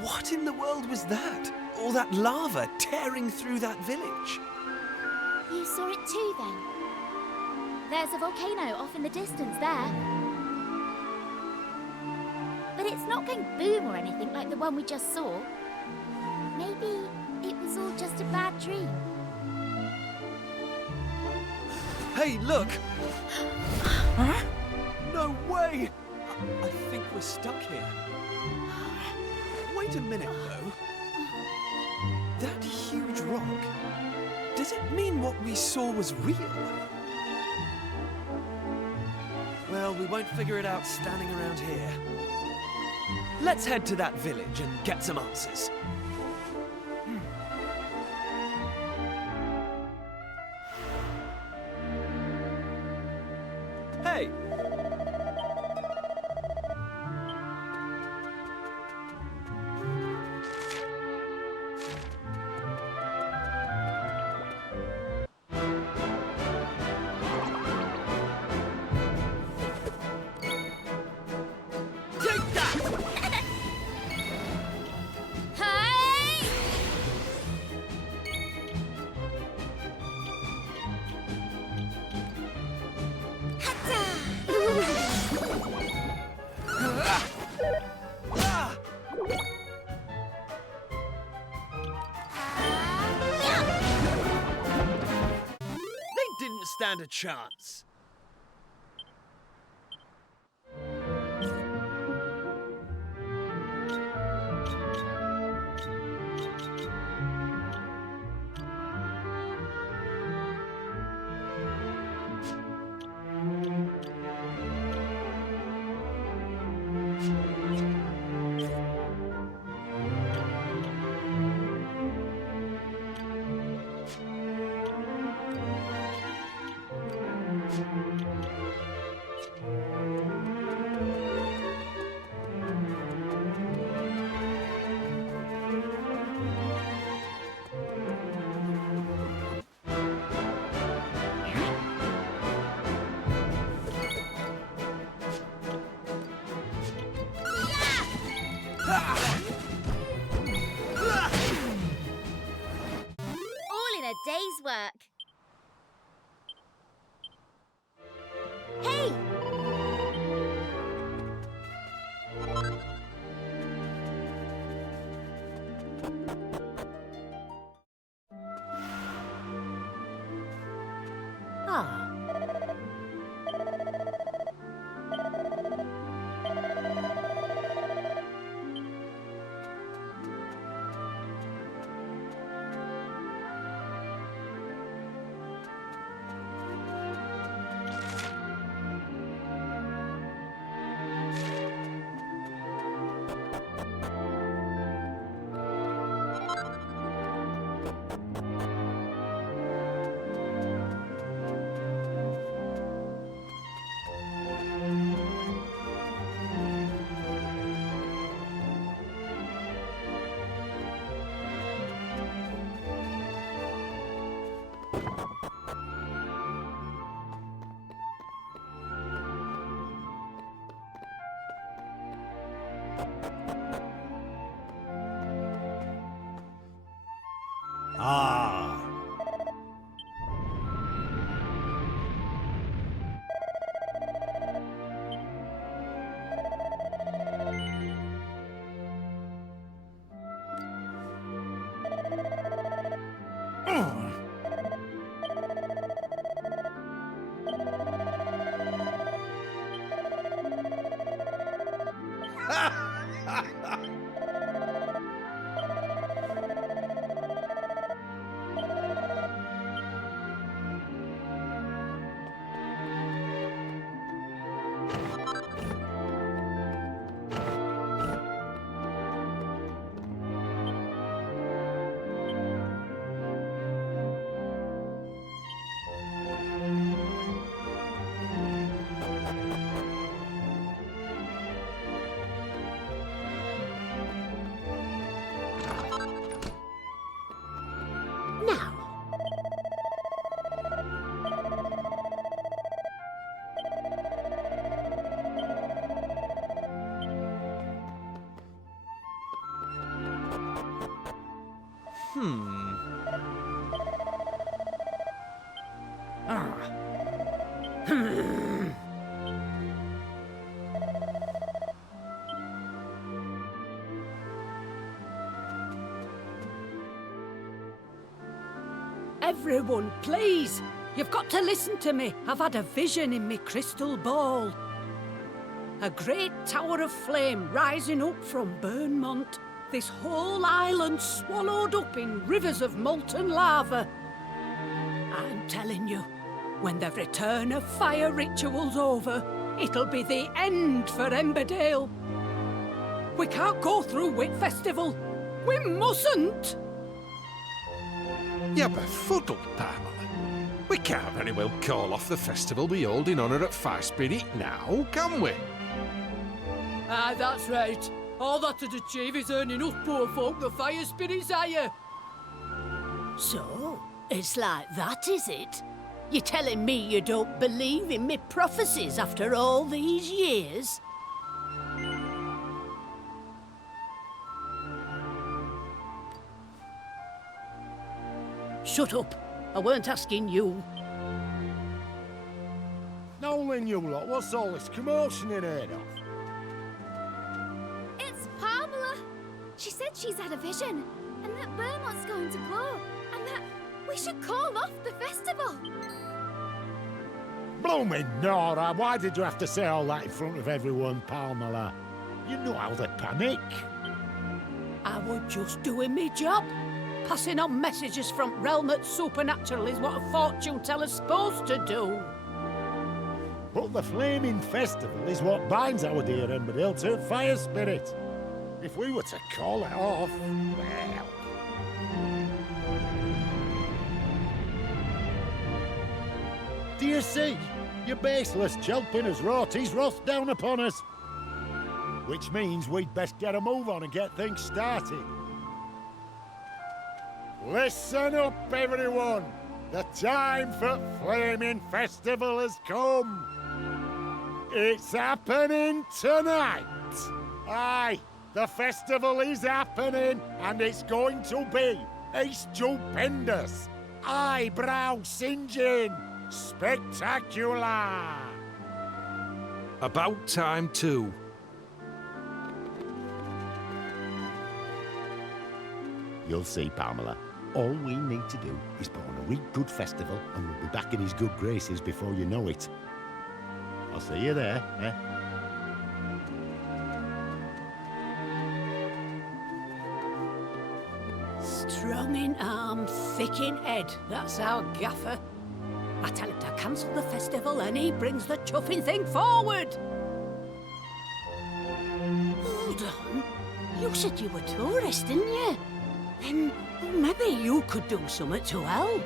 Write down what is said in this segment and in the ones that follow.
What in the world was that? All that lava tearing through that village? You saw it too, then? There's a volcano off in the distance there. But it's not going boom or anything like the one we just saw. Maybe it was all just a bad dream. Hey, look! Huh? No way! I think we're stuck here. Wait a minute, though. That huge rock, does it mean what we saw was real? Well, we won't figure it out standing around here. Let's head to that village and get some answers. Hey! Stand a chance. All in a day's work. Hey! Ah. Ah. Now, everyone, please! You've got to listen to me. I've had a vision in me crystal ball. A great tower of flame rising up from Burnmont. This whole island swallowed up in rivers of molten lava. I'm telling you, when the return of fire ritual's over, it'll be the end for Emberdale. We can't go through Whit Festival. We mustn't! You're befuddled, Ballymolly. We can't very well call off the festival we hold in honour at Fire Spirit now, can we? Ah, that's right. All that'd achieve is earning us poor folk the fire spirit's hire. so, it's like that, is it? You're telling me you don't believe in me prophecies after all these years? Shut up. I weren't asking you. Nolan, you lot, what's all this commotion in here of? It's Pamela. She said she's had a vision, and that Vermont's going to blow, and that we should call off the festival. Blooming Nora, why did you have to say all that in front of everyone, Pamela? You know how they panic. I was just doing me job. Passing on messages from realm at supernatural is what a fortune teller's supposed to do. But the flaming festival is what binds our dear Emberdale to Fire Spirit. If we were to call it off, well... Do you see? Your baseless chelping has wrought his wrath down upon us. Which means we'd best get a move on and get things started. Listen up, everyone! The time for Flaming Festival has come! It's happening tonight! Aye, the festival is happening, and it's going to be a stupendous, eyebrow-singeing, spectacular! About time too. You'll see, Pamela. All we need to do is put on a real good festival, and we'll be back in his good graces before you know it. I'll see you there, eh? Strong in arm, thick in head. That's our gaffer. I tell him to cancel the festival and he brings the chuffing thing forward. Hold on. You said you were tourists, didn't you? Then maybe you could do something to help.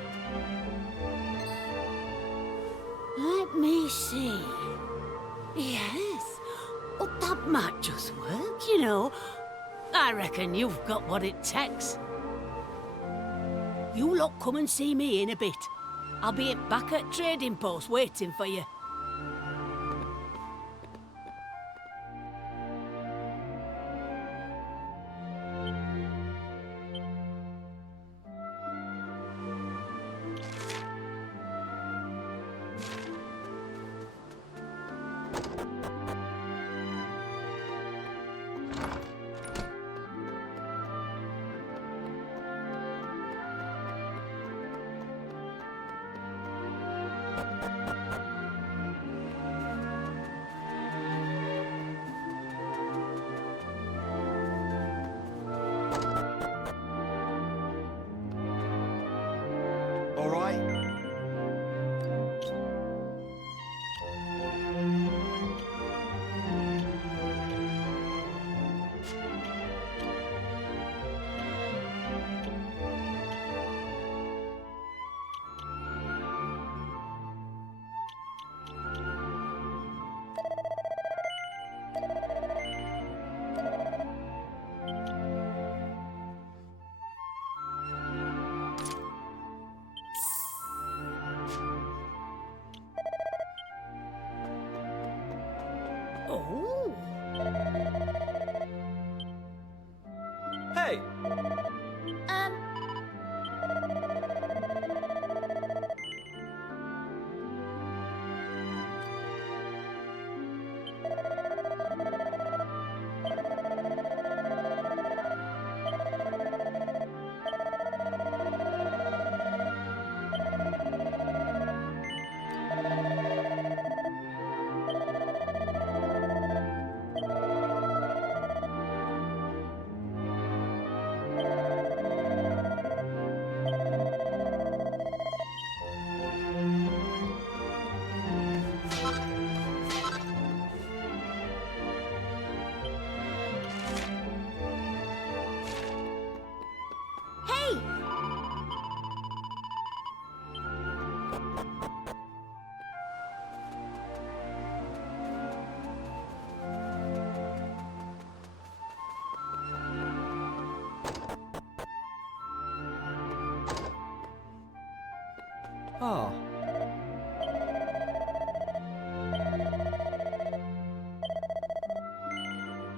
Let me see. Yes. Oh, that might just work, you know. I reckon you've got what it takes. You lot come and see me in a bit. I'll be back at Trading Post waiting for you.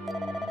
Oh.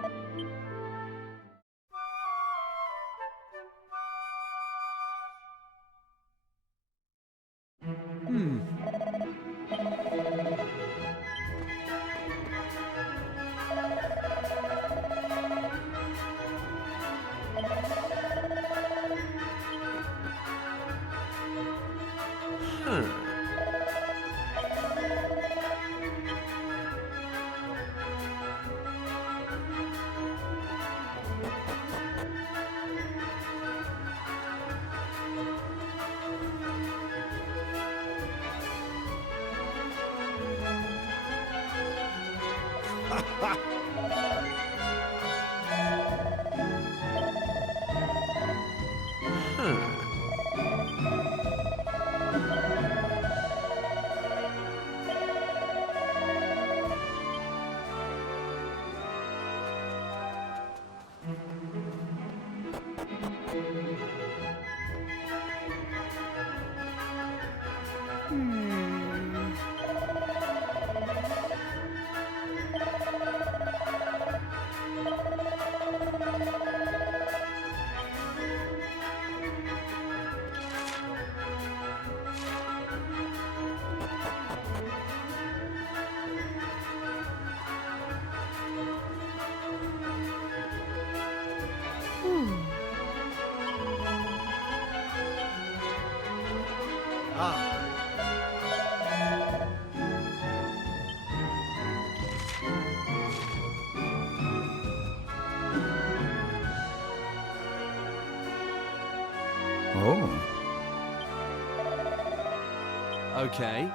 Okay.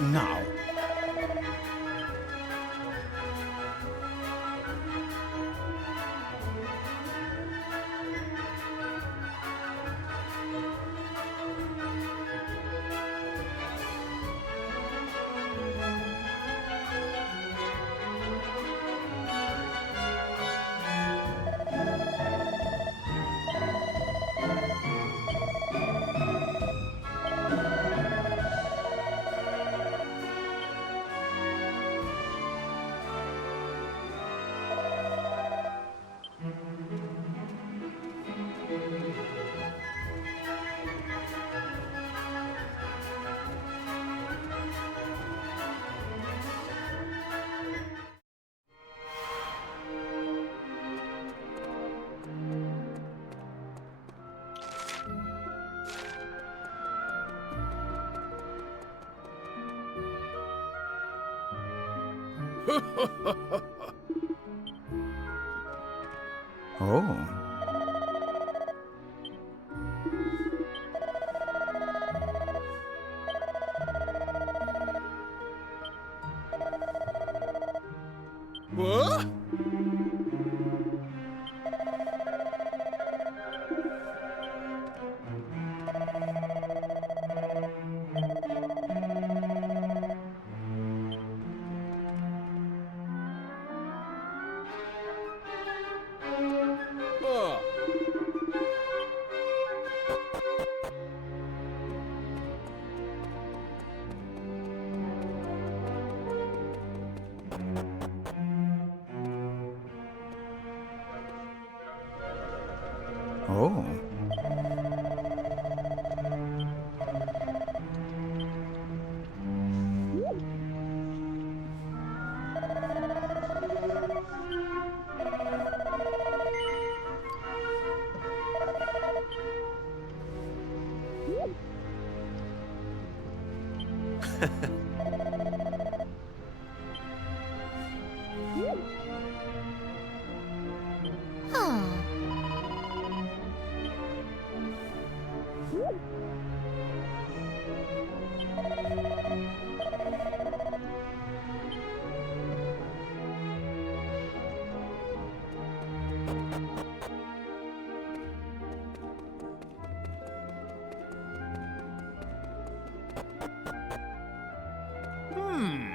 Now. Oh. What? Oh. Oh. Oh. Hmm.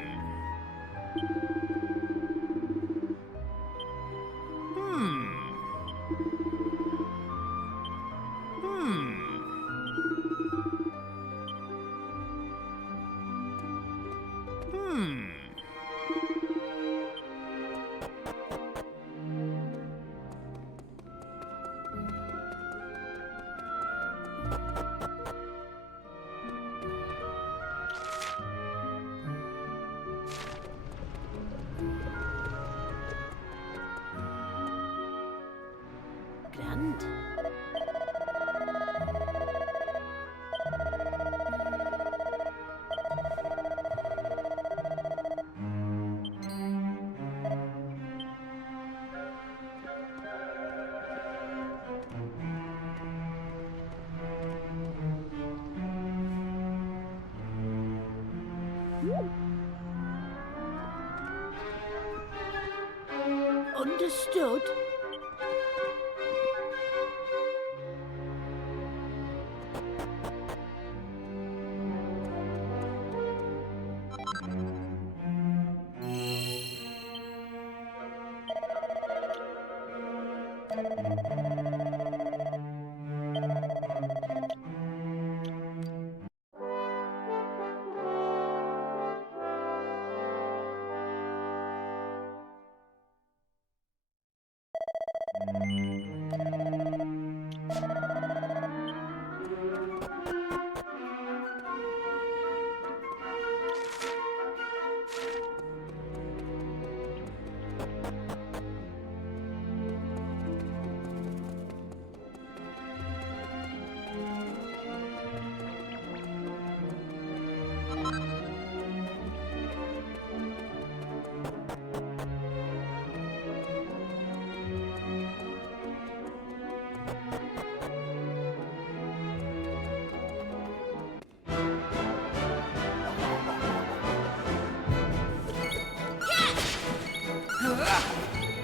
Understood.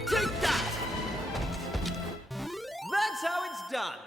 Take that! That's how it's done.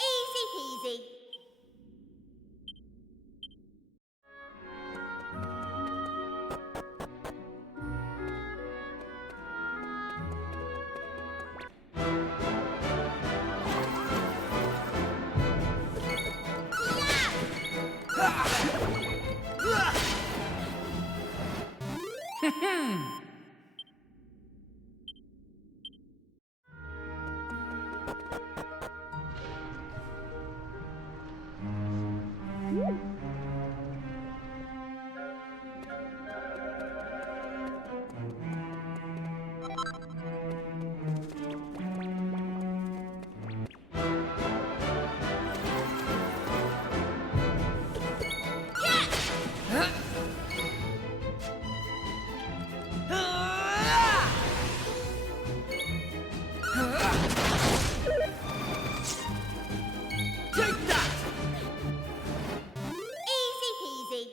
Easy peasy. Take that! Easy peasy.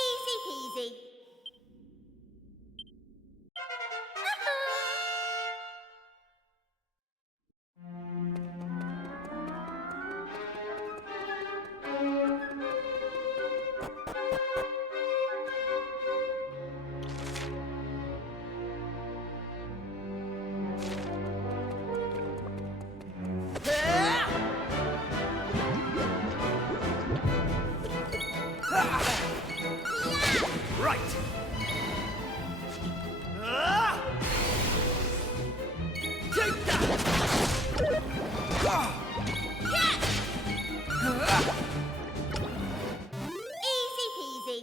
Easy peasy. Right! Take that! Easy peasy.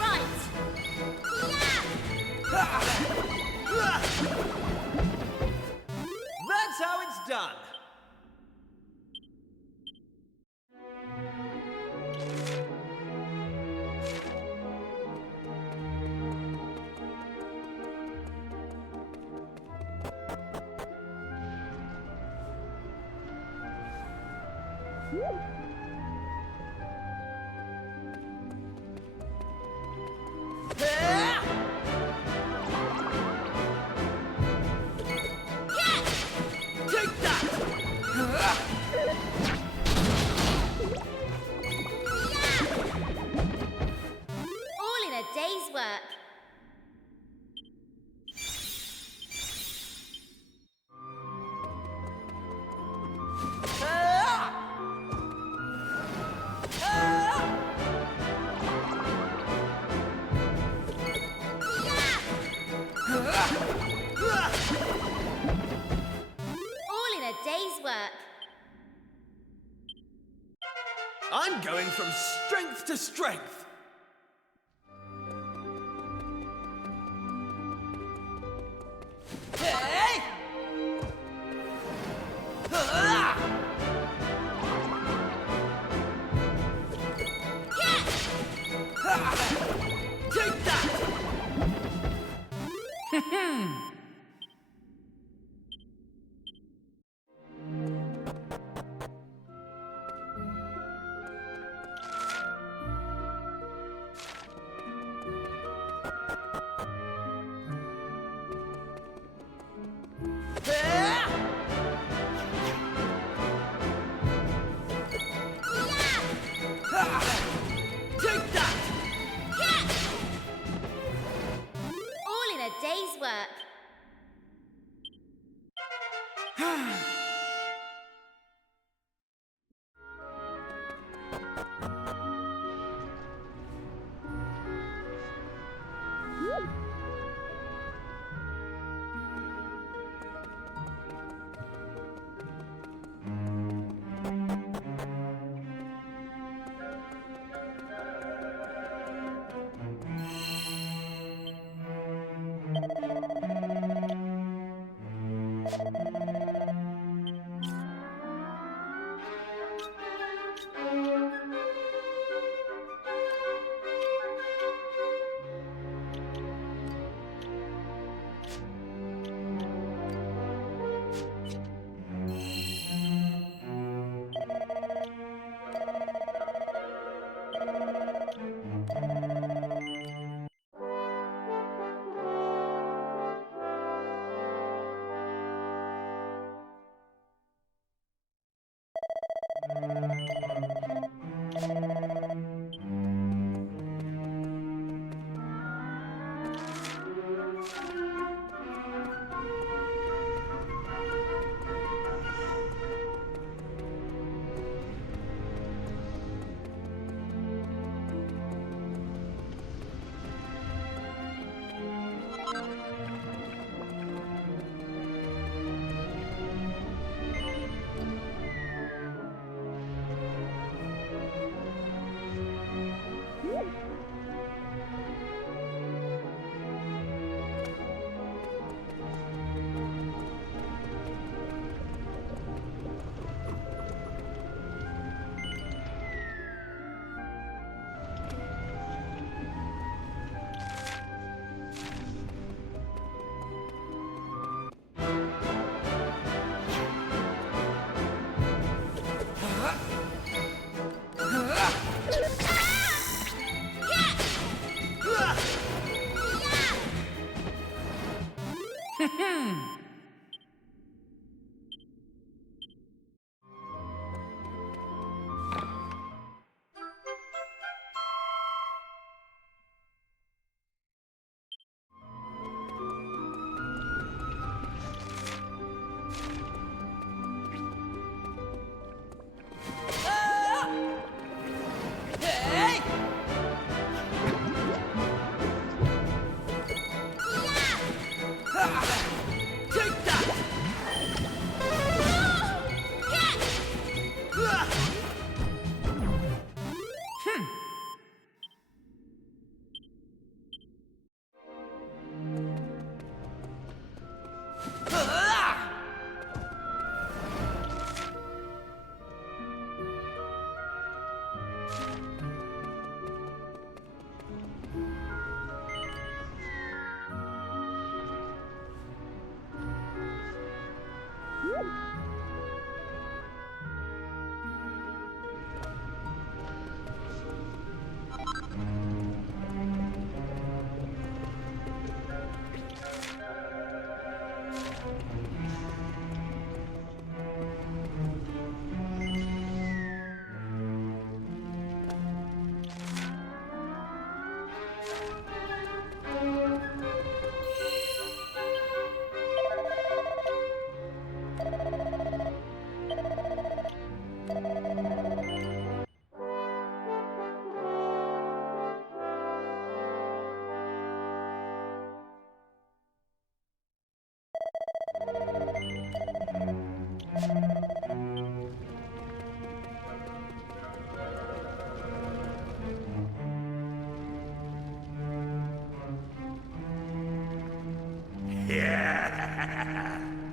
Right. That's how it's done. Take that! All in a day's work. All in a day's work. I'm going from strength to strength. Hey! Take that! Take that! All in a day's work.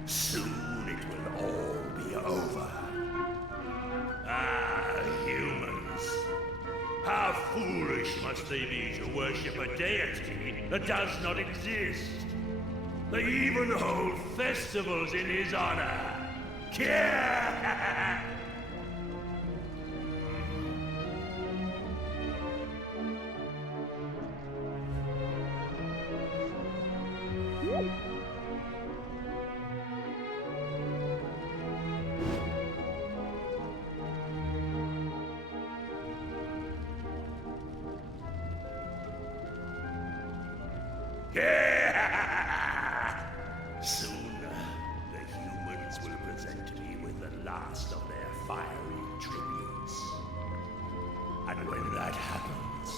Soon it will all be over. Ah, humans. How foolish must they be to worship a deity that does not exist? They even hold festivals in his honor. Soon, the humans will present me with the last of their fiery tributes. And when that happens,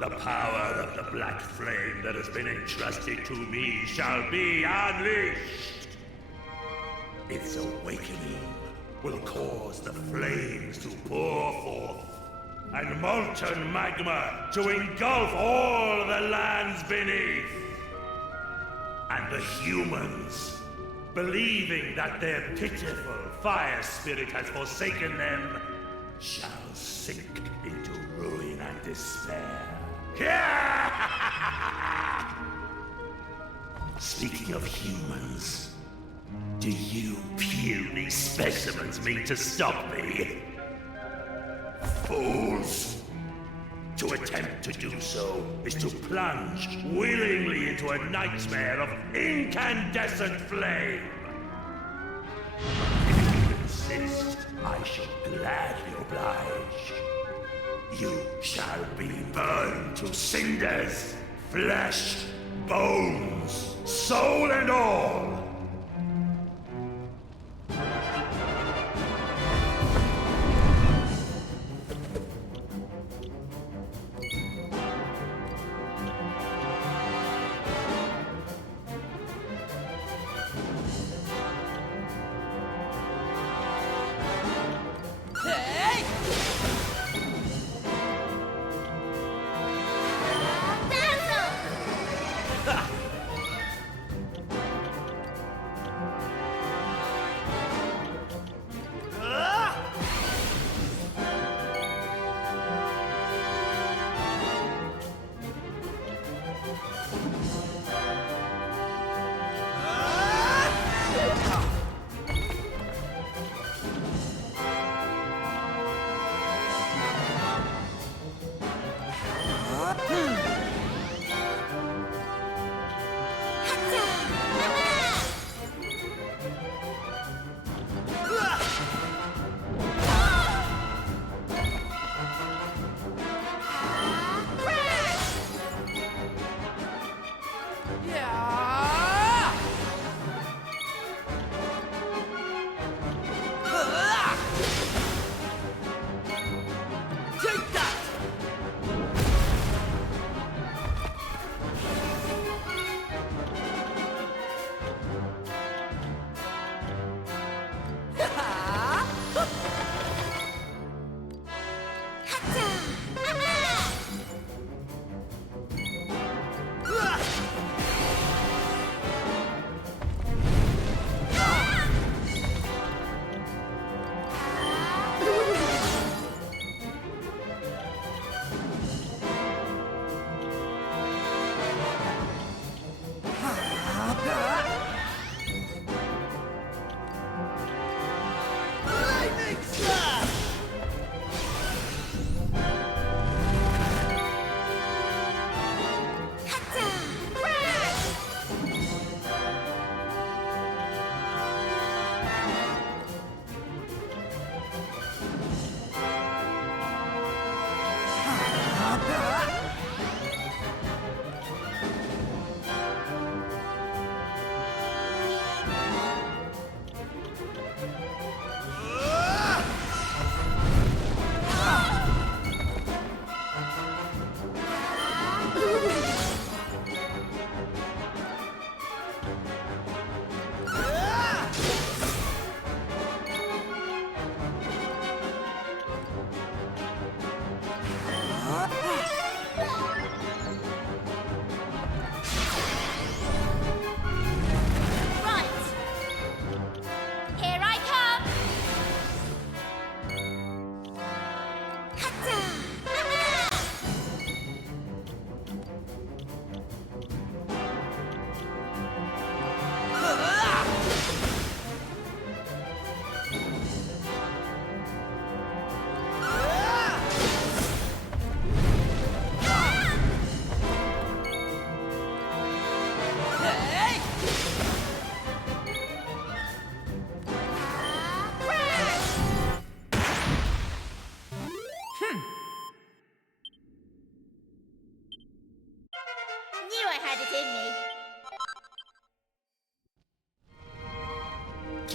the power of the black flame that has been entrusted to me shall be unleashed. Its awakening will cause the flames to pour forth, and molten magma to engulf all the lands beneath. And the humans, believing that their pitiful fire spirit has forsaken them, shall sink into ruin and despair. Speaking of humans, do you puny specimens mean to stop me? Fools! To attempt to do so is to plunge willingly into a nightmare of incandescent flame. If you insist, I shall gladly oblige. You shall be burned to cinders, flesh, bones, soul and all.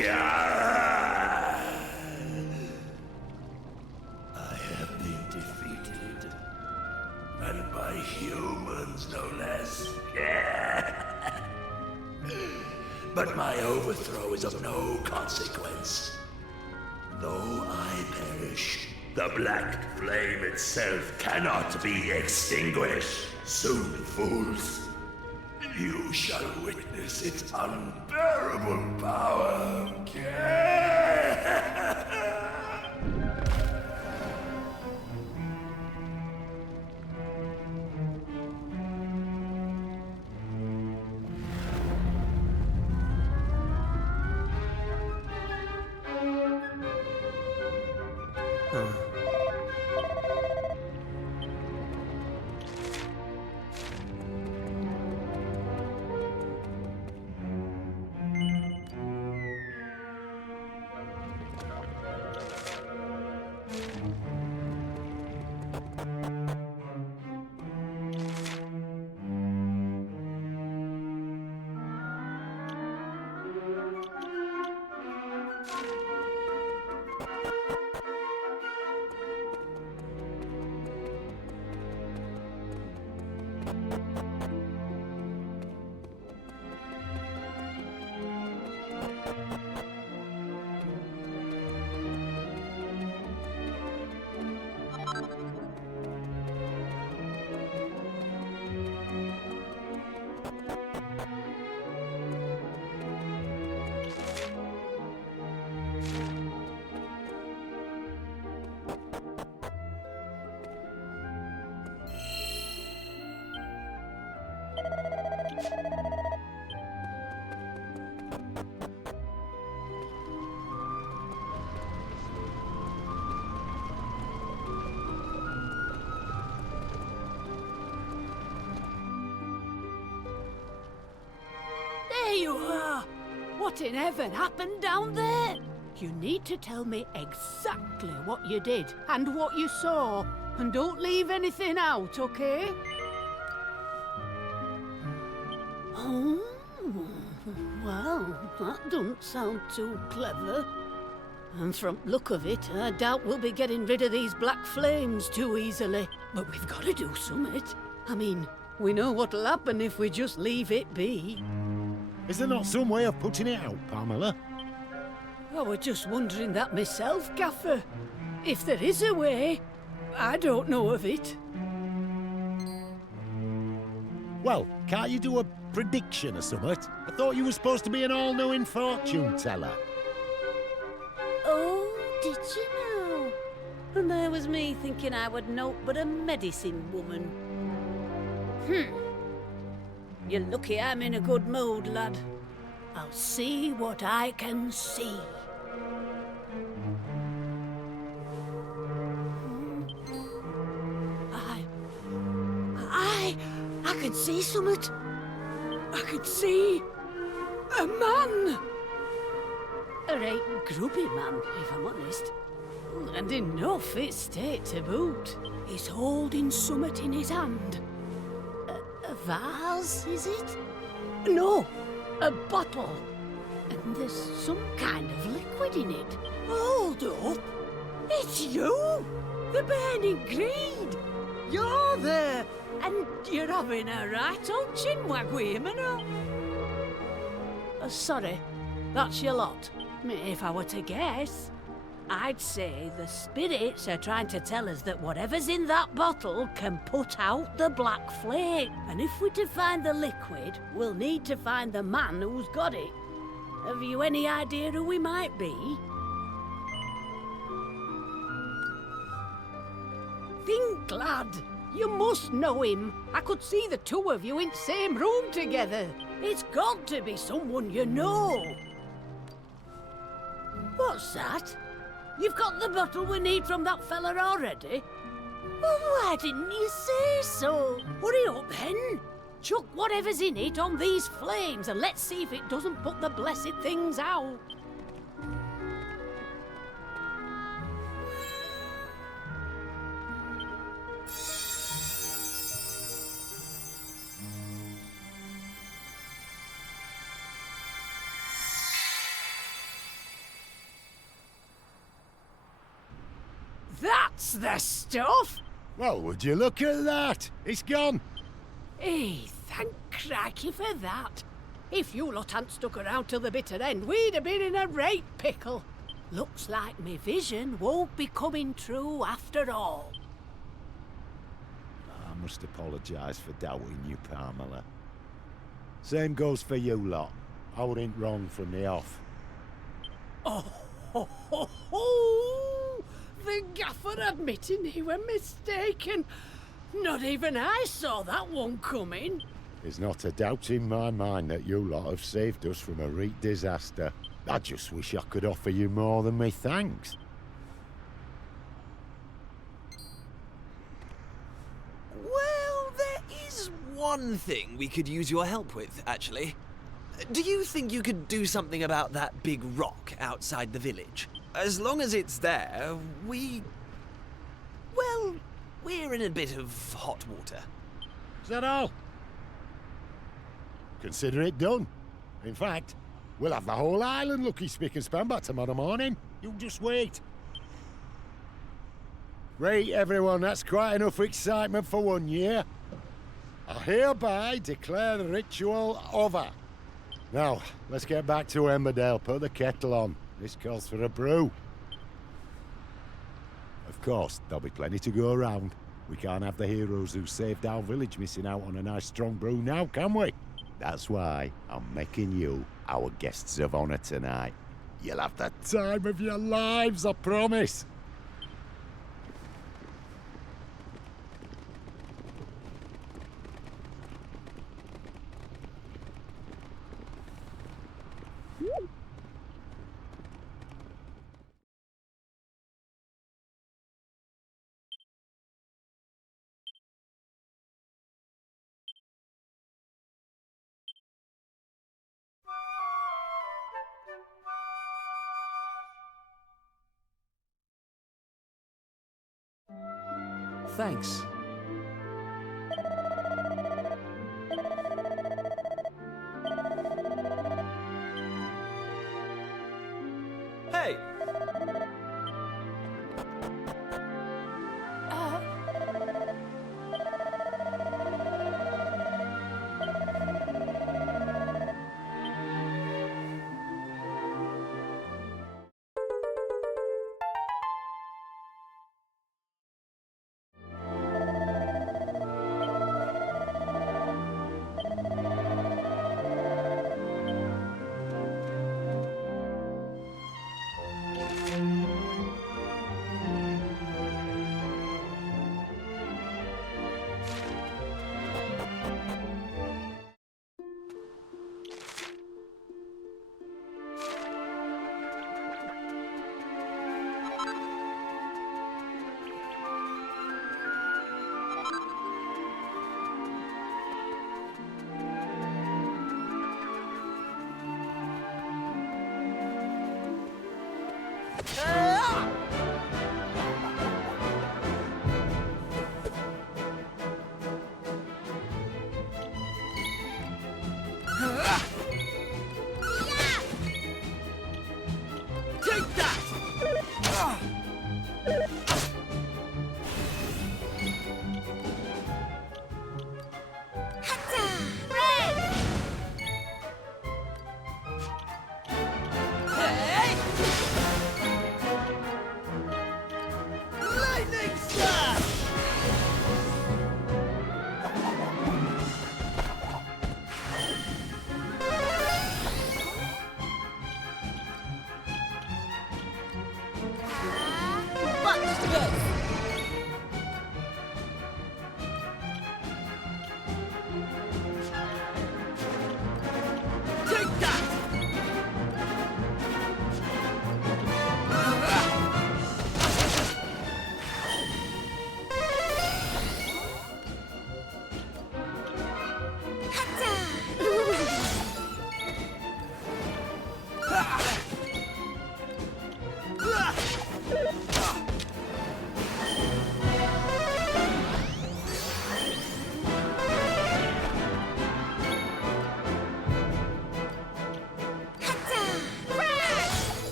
I have been defeated. And by humans, no less. But my overthrow is of no consequence. Though I perish, the black flame itself cannot be extinguished. Soon, fools, you shall witness its unbearable power. There you are! What in heaven happened down there? You need to tell me exactly what you did and what you saw. And don't leave anything out, okay? Oh, well, that don't sound too clever. And from look of it, I doubt we'll be getting rid of these black flames too easily. But we've got to do something. I mean, we know what'll happen if we just leave it be. Is there not some way of putting it out, Pamela? I was just wondering that myself, Gaffer. If there is a way, I don't know of it. Well, can't you do a prediction or something? I thought you were supposed to be an all-knowing fortune teller. Oh, did you know? And there was me thinking I would know but a medicine woman. You're lucky I'm in a good mood, lad. I'll see what I can see. I could see something. I could see a man. A right grubby man, if I'm honest. And in no fit state to boot. He's holding something in his hand. A vase, is it? No, a bottle. And there's some kind of liquid in it. Hold up! It's you! The burning greed! You're there! And you're having a right old chinwag with him, no? Sorry, that's your lot. If I were to guess, I'd say the spirits are trying to tell us that whatever's in that bottle can put out the black flame. And if we're to find the liquid, we'll need to find the man who's got it. Have you any idea who we might be? Think, lad. You must know him. I could see the two of you in the same room together. It's got to be someone you know. What's that? You've got the bottle we need from that fella already? Well, why didn't you say so? Hurry up, then. Chuck whatever's in it on these flames and let's see if it doesn't put the blessed things out. That's the stuff! Well, would you look at that? It's gone. Eh, thank crikey for that. If you lot hadn't stuck around till the bitter end, we'd have been in a right pickle. Looks like me vision won't be coming true after all. I must apologise for doubting you, Pamela. Same goes for you lot. I wasn't wrong from the off. Oh, ho, ho, ho! The gaffer admitting he were mistaken. Not even I saw that one coming. There's not a doubt in my mind that you lot have saved us from a real disaster. I just wish I could offer you more than me thanks. Well, there is one thing we could use your help with, actually. Do you think you could do something about that big rock outside the village? As long as it's there, well, we're in a bit of hot water. Is that all? Consider it done. In fact, we'll have the whole island looking spick and span by tomorrow morning. You just wait. Right, everyone, that's quite enough excitement for 1 year. I hereby declare the ritual over. Now, let's get back to Emberdale. Put the kettle on. This calls for a brew. Of course, there'll be plenty to go around. We can't have the heroes who saved our village missing out on a nice strong brew now, can we? That's why I'm making you our guests of honor tonight. You'll have the time of your lives, I promise. Thanks. Hey!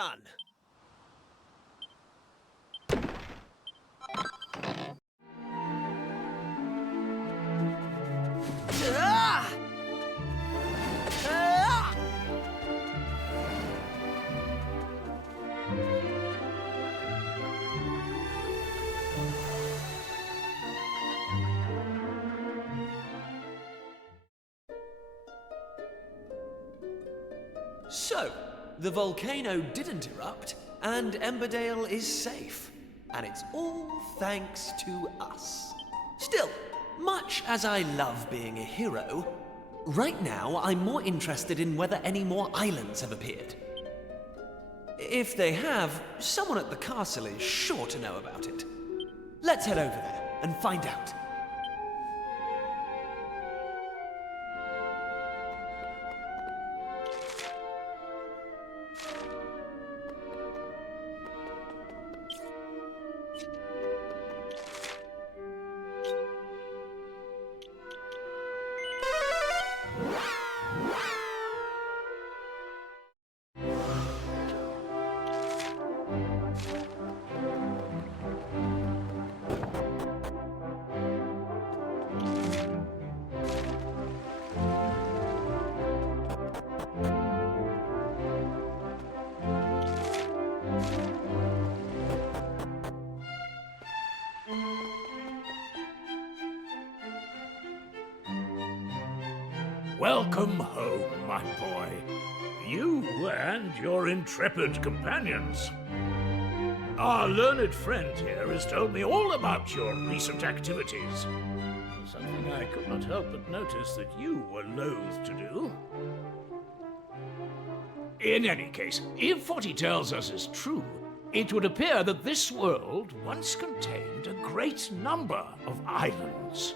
done. Ah! Ah! So, the volcano didn't erupt, and Emberdale is safe. And it's all thanks to us. Still, much as I love being a hero, right now I'm more interested in whether any more islands have appeared. If they have, someone at the castle is sure to know about it. Let's head over there and find out. Welcome home, my boy. You and your intrepid companions. Our learned friend here has told me all about your recent activities. Something I could not help but notice that you were loath to do. In any case, if what he tells us is true, it would appear that this world once contained a great number of islands.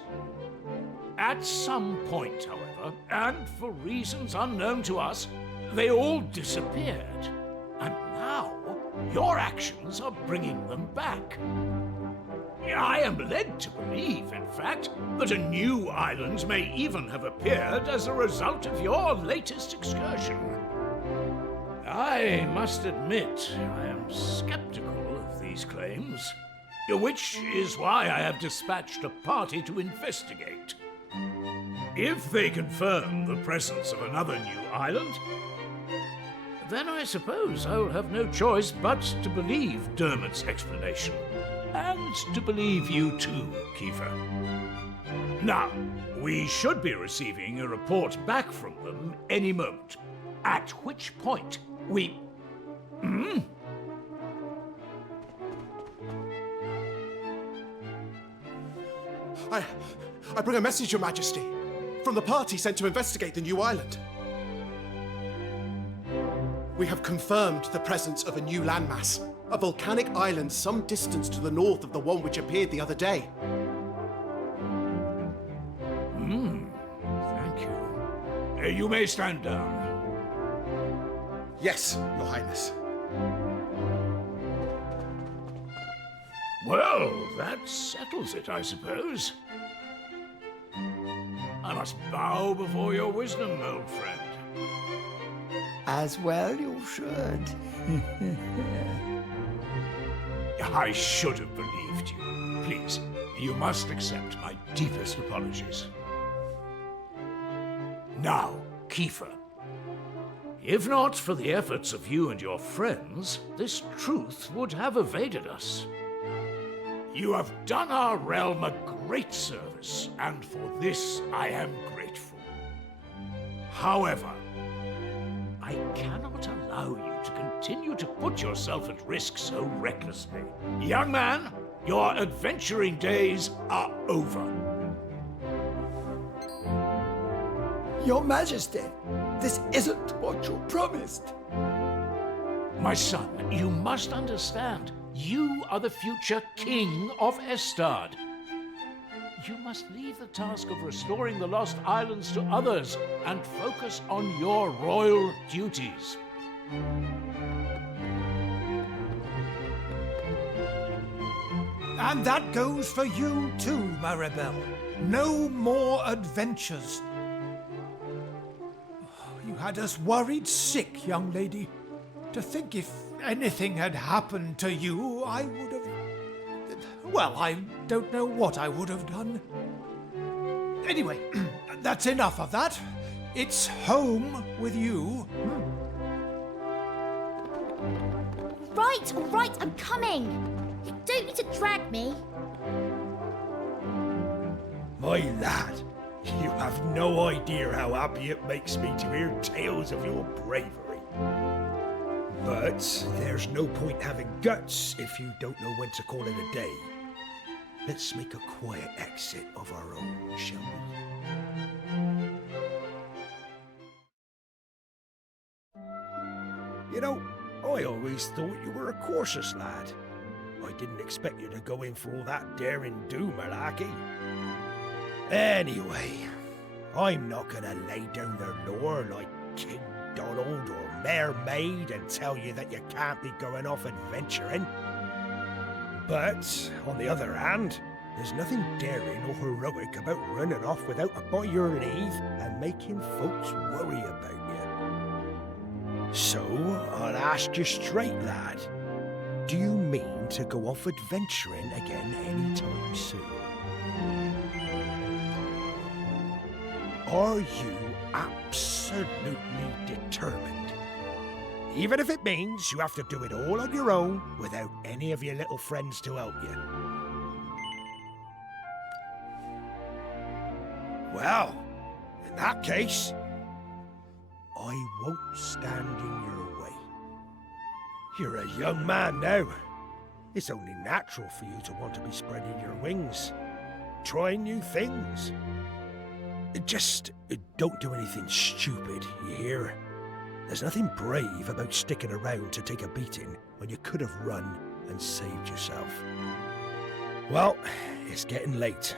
At some point, however, and for reasons unknown to us, they all disappeared. And now, your actions are bringing them back. I am led to believe, in fact, that a new island may even have appeared as a result of your latest excursion. I must admit, I am skeptical of these claims, which is why I have dispatched a party to investigate. If they confirm the presence of another new island, then I suppose I'll have no choice but to believe Dermot's explanation. And to believe you too, Kiefer. Now, we should be receiving a report back from them any moment. At which point, we... I bring a message, Your Majesty, from the party sent to investigate the new island. We have confirmed the presence of a new landmass, a volcanic island some distance to the north of the one which appeared the other day. Thank you. You may stand down. Yes, Your Highness. Well, that settles it, I suppose. I must bow before your wisdom, old friend. As well you should. I should have believed you. Please, you must accept my deepest apologies. Now, Kiefer. If not for the efforts of you and your friends, this truth would have evaded us. You have done our realm a great service, and for this I am grateful. However, I cannot allow you to continue to put yourself at risk so recklessly. Young man, your adventuring days are over. Your Majesty, this isn't what you promised. My son, you must understand. You are the future King of Estard. You must leave the task of restoring the lost islands to others and focus on your royal duties. And that goes for you too, Maribel. No more adventures. You had us worried sick, young lady. To think if anything had happened to you, I would have... Well, I don't know what I would have done. Anyway, that's enough of that. It's home with you. Right, all right, I'm coming. You don't need to drag me. My lad, you have no idea how happy it makes me to hear tales of your bravery. But there's no point having guts if you don't know when to call it a day. Let's make a quiet exit of our own, shall we? You know, I always thought you were a cautious lad. I didn't expect you to go in for all that daring-do malarkey. Anyway, I'm not gonna lay down the law like King Donald or Mayor Maid and tell you that you can't be going off adventuring. But, on the other hand, there's nothing daring or heroic about running off without a by your leave and making folks worry about you. So, I'll ask you straight, lad. Do you mean to go off adventuring again anytime soon? Are you absolutely determined? Even if it means you have to do it all on your own without any of your little friends to help you. Well, in that case, I won't stand in your way. You're a young man now. It's only natural for you to want to be spreading your wings, trying new things. Just don't do anything stupid, you hear? There's nothing brave about sticking around to take a beating when you could have run and saved yourself. Well, it's getting late,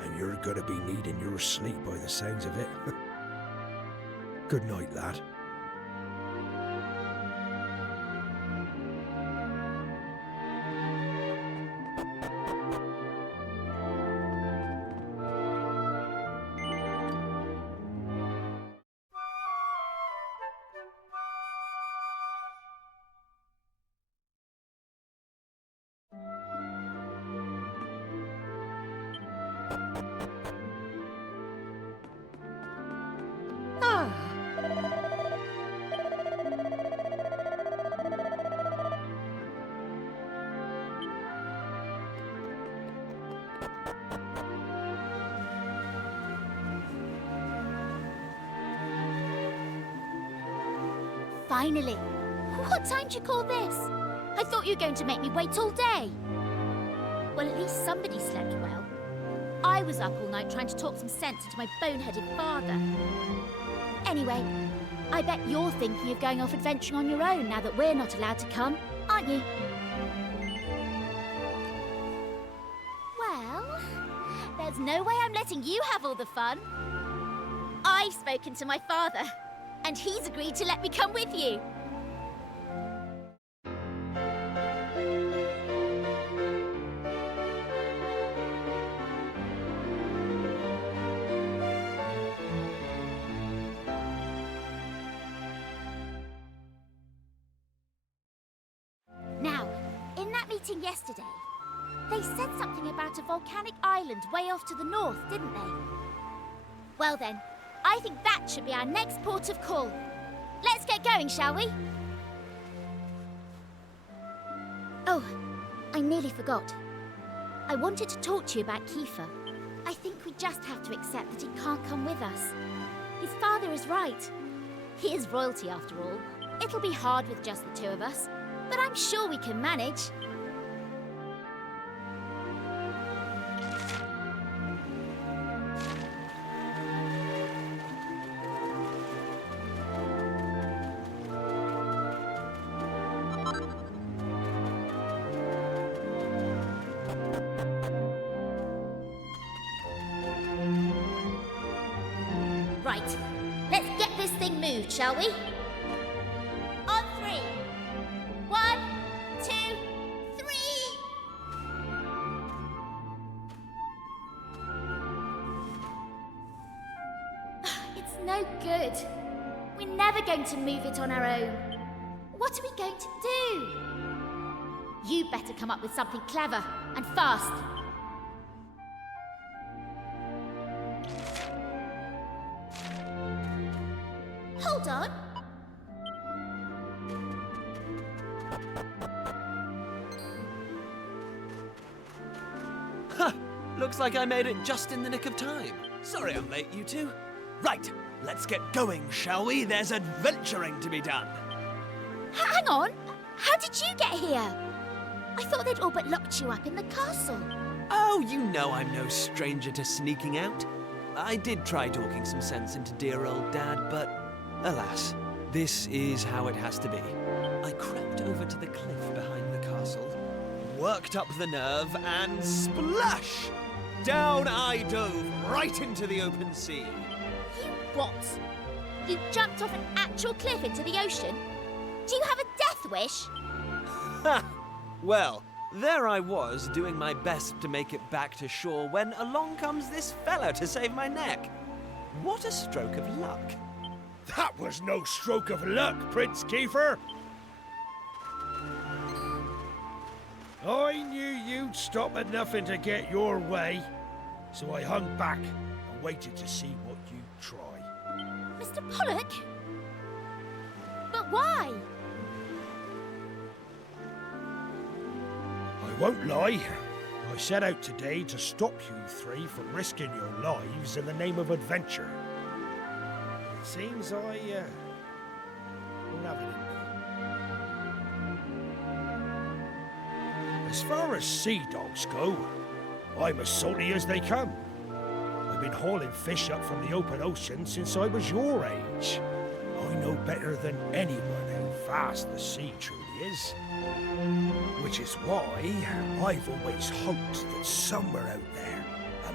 and you're gonna be needing your sleep by the sounds of it. Good night, lad. Finally. What time do you call this? I thought you were going to make me wait all day. Well, at least somebody slept well. I was up all night trying to talk some sense into my boneheaded father. Anyway, I bet you're thinking of going off adventuring on your own now that we're not allowed to come, aren't you? Well, there's no way I'm letting you have all the fun. I've spoken to my father, and he's agreed to let me come with you. Now, in that meeting yesterday, they said something about a volcanic island way off to the north, didn't they? Well then, I think that should be our next port of call. Let's get going, shall we? Oh, I nearly forgot. I wanted to talk to you about Kiefer. I think we just have to accept that he can't come with us. His father is right. He is royalty after all. It'll be hard with just the two of us, but I'm sure we can manage. Right, let's get this thing moved, shall we? On three. 1, 2, 3. It's no good. We're never going to move it on our own. Why What are we going to do? You better come up with something clever and fast. Hold on. Ha! Looks like I made it just in the nick of time. Sorry I'm late, you two. Right, let's get going, shall we? There's adventuring to be done. Hang on! How did you get here? I thought they'd all but locked you up in the castle. Oh, you know I'm no stranger to sneaking out. I did try talking some sense into dear old Dad, but alas, this is how it has to be. I crept over to the cliff behind the castle, worked up the nerve, and splash! Down I dove, right into the open sea. You what? You jumped off an actual cliff into the ocean? Do you have a death wish? Ha! Well, there I was, doing my best to make it back to shore when along comes this fella to save my neck. What a stroke of luck. That was no stroke of luck, Prince Kiefer. I knew you'd stop at nothing to get your way, so I hung back and waited to see what you'd try. Mr. Pollock? But why? I won't lie. I set out today to stop you three from risking your lives in the name of adventure. It seems I don't have it in me. As far as sea dogs go, I'm as salty as they come. I've been hauling fish up from the open ocean since I was your age. I know better than anyone how vast the sea truly is. Which is why I've always hoped that somewhere out there,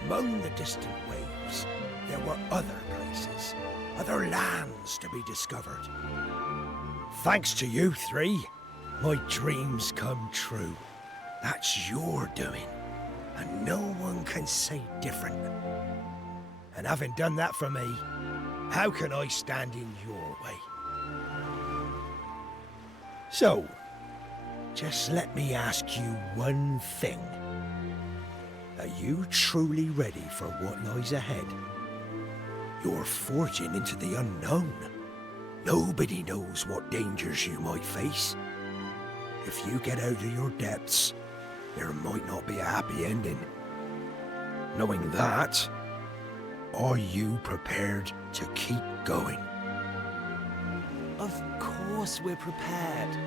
among the distant waves, there were other places, other lands to be discovered. Thanks to you three, my dreams come true. That's your doing, and no one can say different. And having done that for me, how can I stand in your way? So, just let me ask you one thing. Are you truly ready for what lies ahead? You're forging into the unknown. Nobody knows what dangers you might face. If you get out of your depths, there might not be a happy ending. Knowing that, are you prepared to keep going? Of course we're prepared.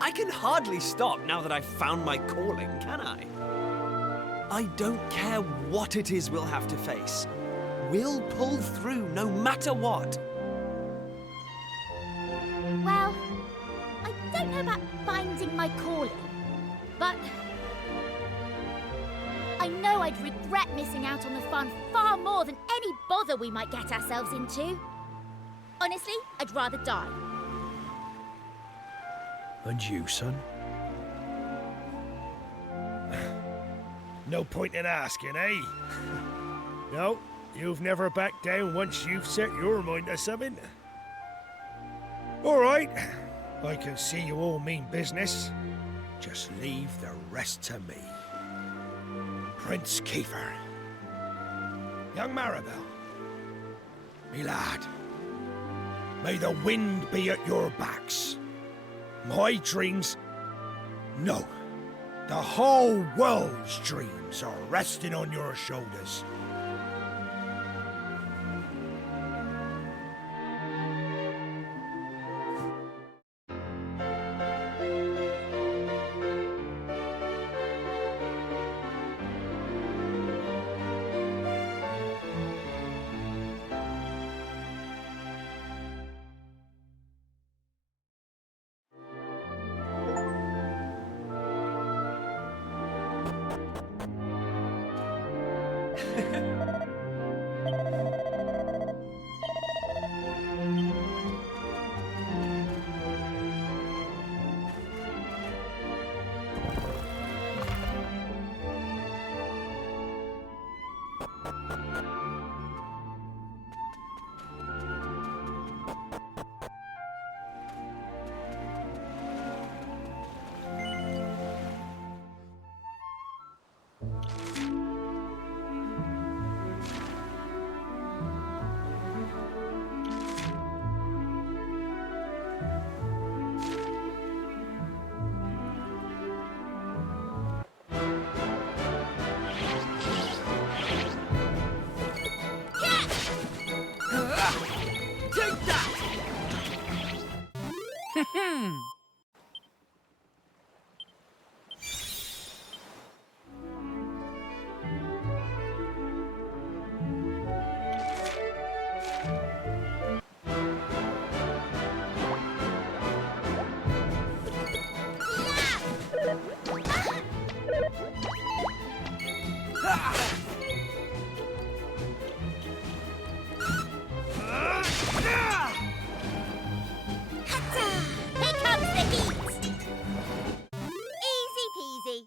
I can hardly stop now that I've found my calling, can I? I don't care what it is we'll have to face. We'll pull through no matter what. Well, I don't know about finding my calling, but I know I'd regret missing out on the fun far more than any bother we might get ourselves into. Honestly, I'd rather die. And you, son? No point in asking, eh? No, you've never backed down once you've set your mind to something. All right, I can see you all mean business. Just leave the rest to me. Prince Kiefer. Young Maribel. Me lad. May the wind be at your backs. My dreams... No. The whole world's dreams are resting on your shoulders. Here comes the heat! Easy peasy.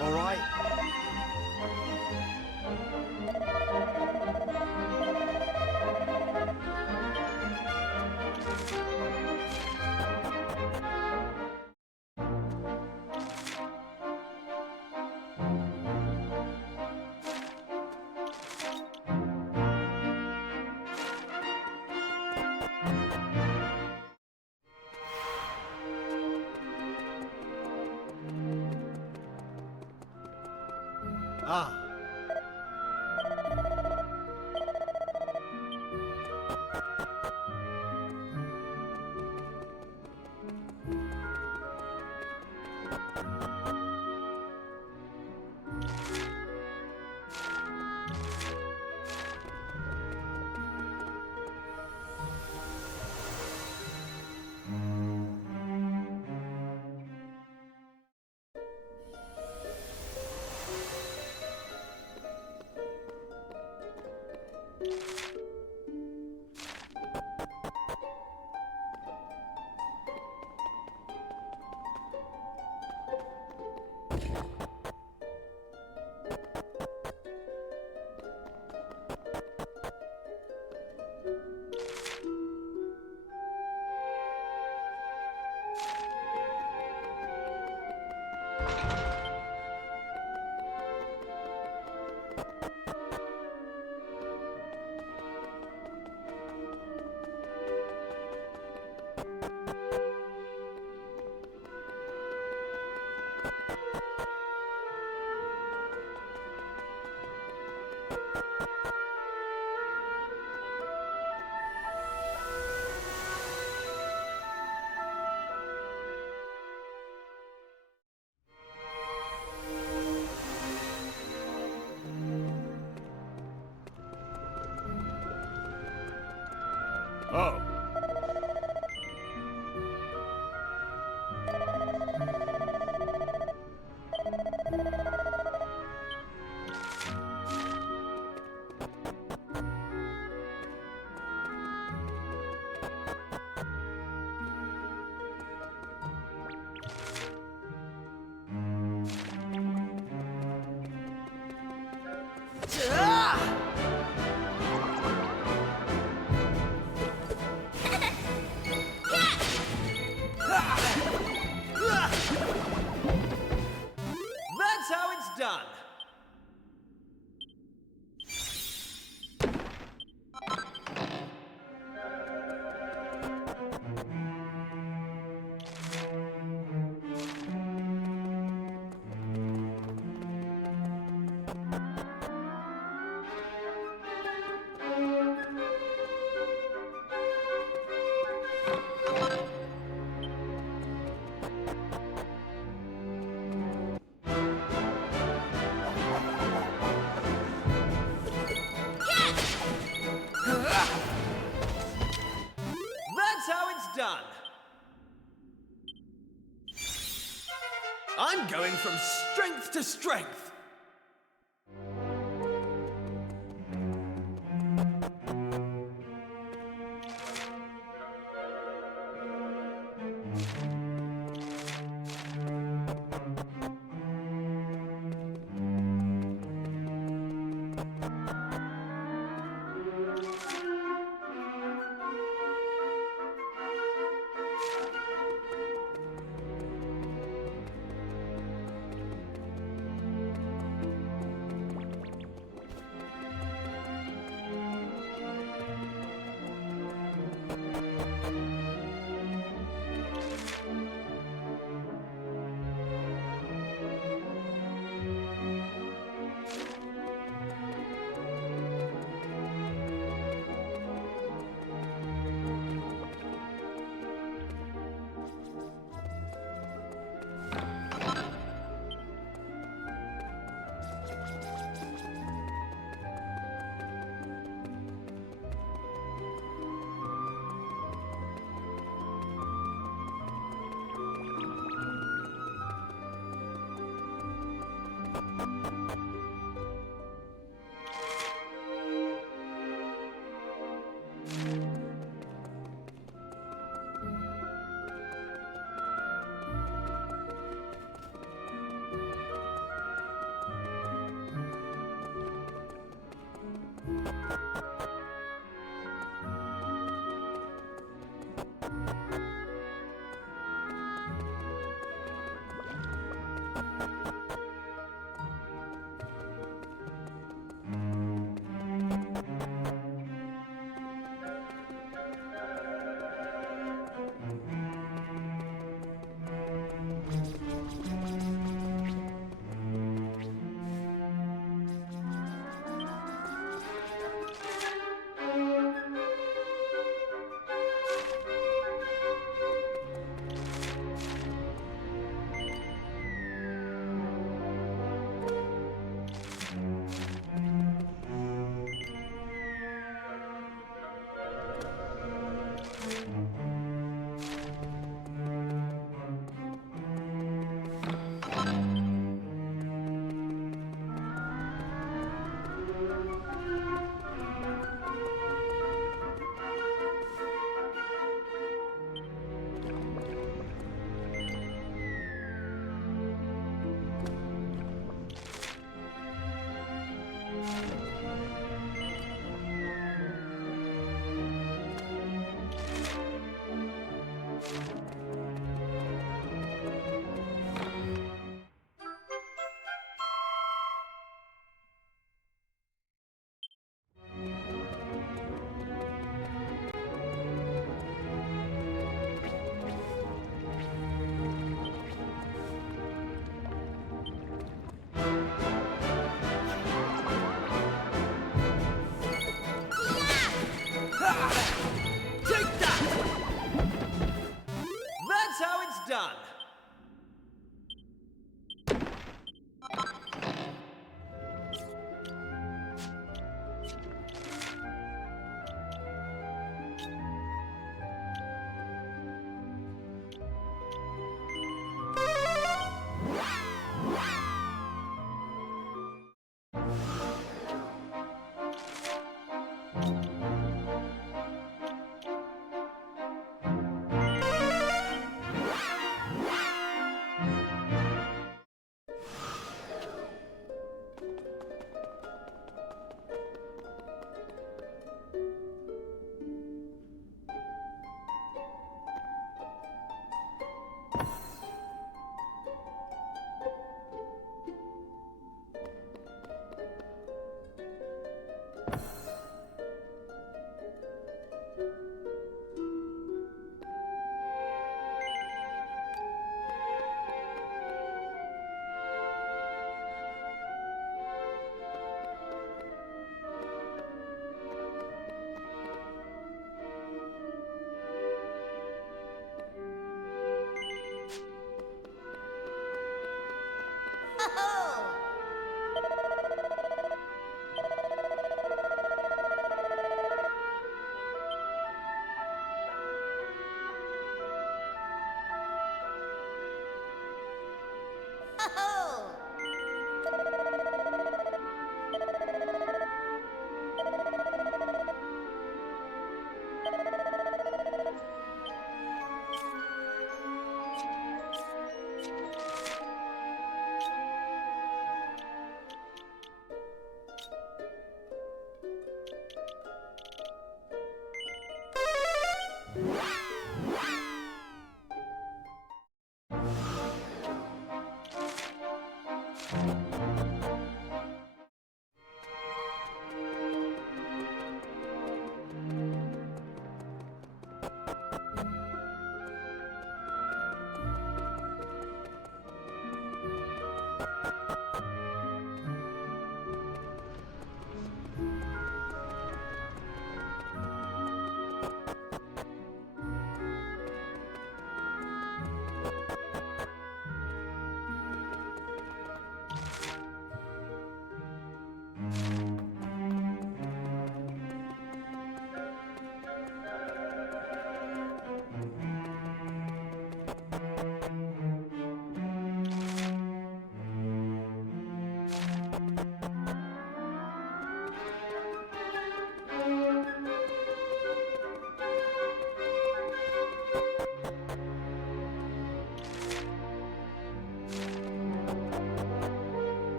All right. Oh. I'm going from strength to strength. done.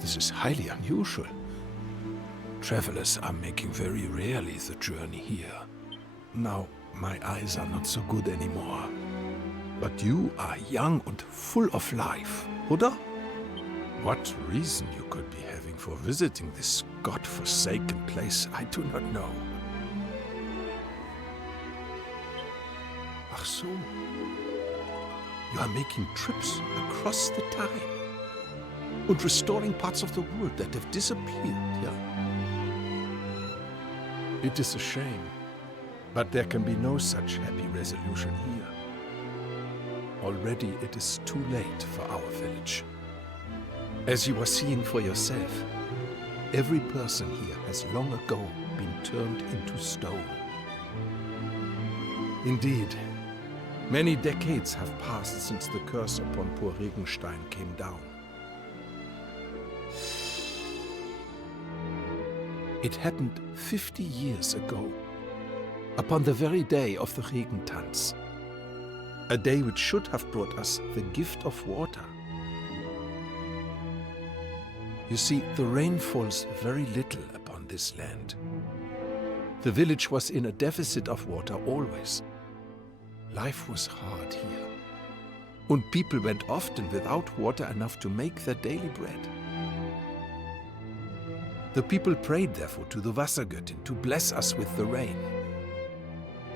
This is highly unusual. Travelers are making very rarely the journey here. Now, my eyes are not so good anymore. But you are young and full of life, oder? What reason you could be having for visiting this god-forsaken place, I do not know. Ach so. You are making trips across the time and restoring parts of the world that have disappeared, yeah? It is a shame, but there can be no such happy resolution here. Already it is too late for our village. As you are seeing for yourself, every person here has long ago been turned into stone. Indeed, many decades have passed since the curse upon poor Regenstein came down. It happened 50 years ago, upon the very day of the Regentanz, a day which should have brought us the gift of water. You see, the rain falls very little upon this land. The village was in a deficit of water always. Life was hard here, and people went often without water enough to make their daily bread. The people prayed therefore to the Wassergöttin to bless us with the rain.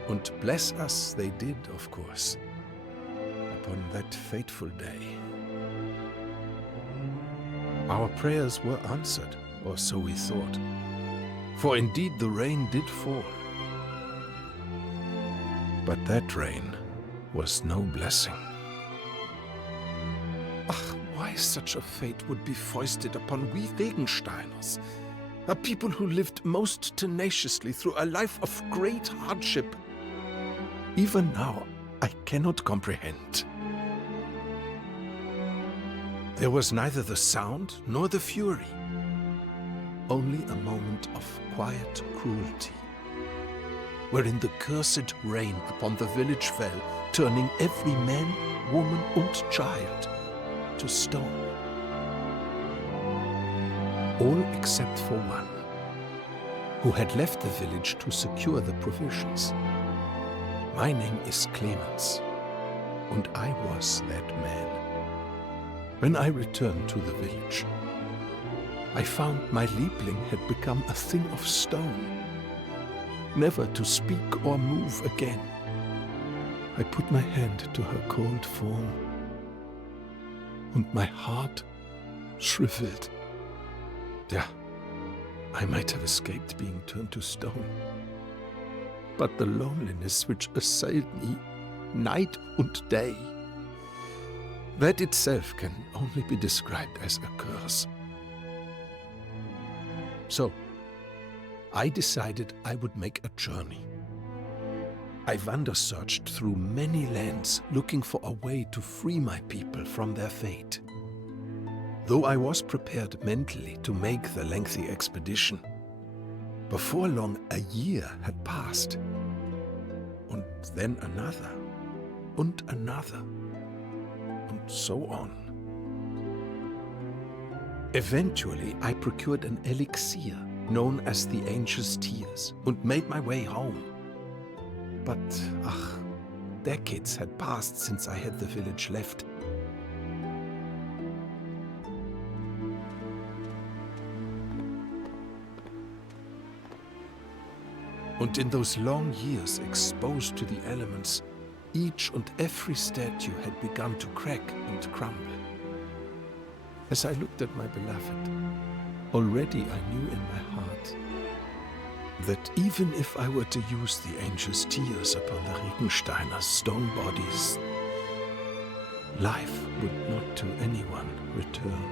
And bless us they did, of course, upon that fateful day. Our prayers were answered, or so we thought, for indeed the rain did fall. But that rain was no blessing. Ach, why such a fate would be foisted upon we Regensteiners, a people who lived most tenaciously through a life of great hardship. Even now, I cannot comprehend. There was neither the sound nor the fury, only a moment of quiet cruelty, wherein the cursed rain upon the village fell, turning every man, woman and child to stone. All except for one, who had left the village to secure the provisions. My name is Clemens, and I was that man. When I returned to the village, I found my Liebling had become a thing of stone, never to speak or move again. I put my hand to her cold form, and my heart shriveled. Yeah, I might have escaped being turned to stone. But the loneliness which assailed me night and day, that itself can only be described as a curse. So, I decided I would make a journey. I wander-searched through many lands looking for a way to free my people from their fate. Though I was prepared mentally to make the lengthy expedition, before long a year had passed, and then another, and another, and so on. Eventually, I procured an elixir known as the Angel's Tears and made my way home. But, decades had passed since I had the village left. And in those long years exposed to the elements, each and every statue had begun to crack and crumble. As I looked at my beloved, already I knew in my heart that even if I were to use the Angel's Tears upon the Regensteiners' stone bodies, life would not to anyone return.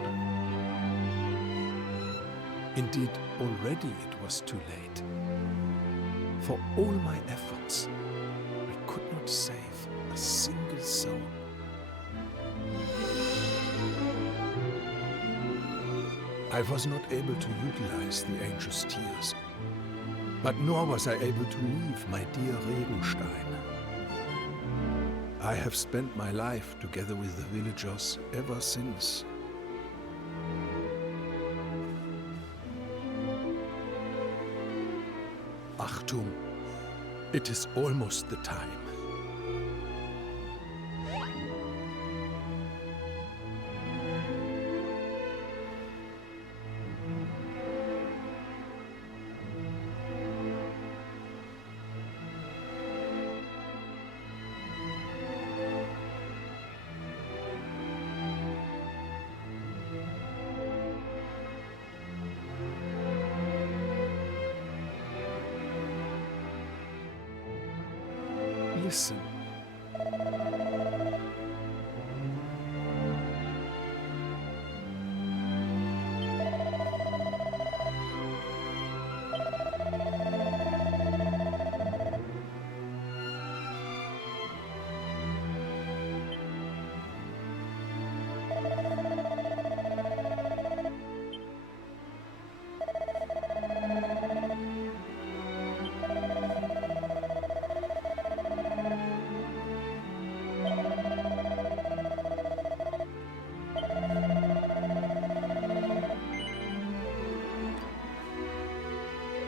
Indeed, already it was too late. For all my efforts, I could not save a single soul. I was not able to utilize the Angel's Tears, but nor was I able to leave my dear Regenstein. I have spent my life together with the villagers ever since. Achtung. It is almost the time. Listen.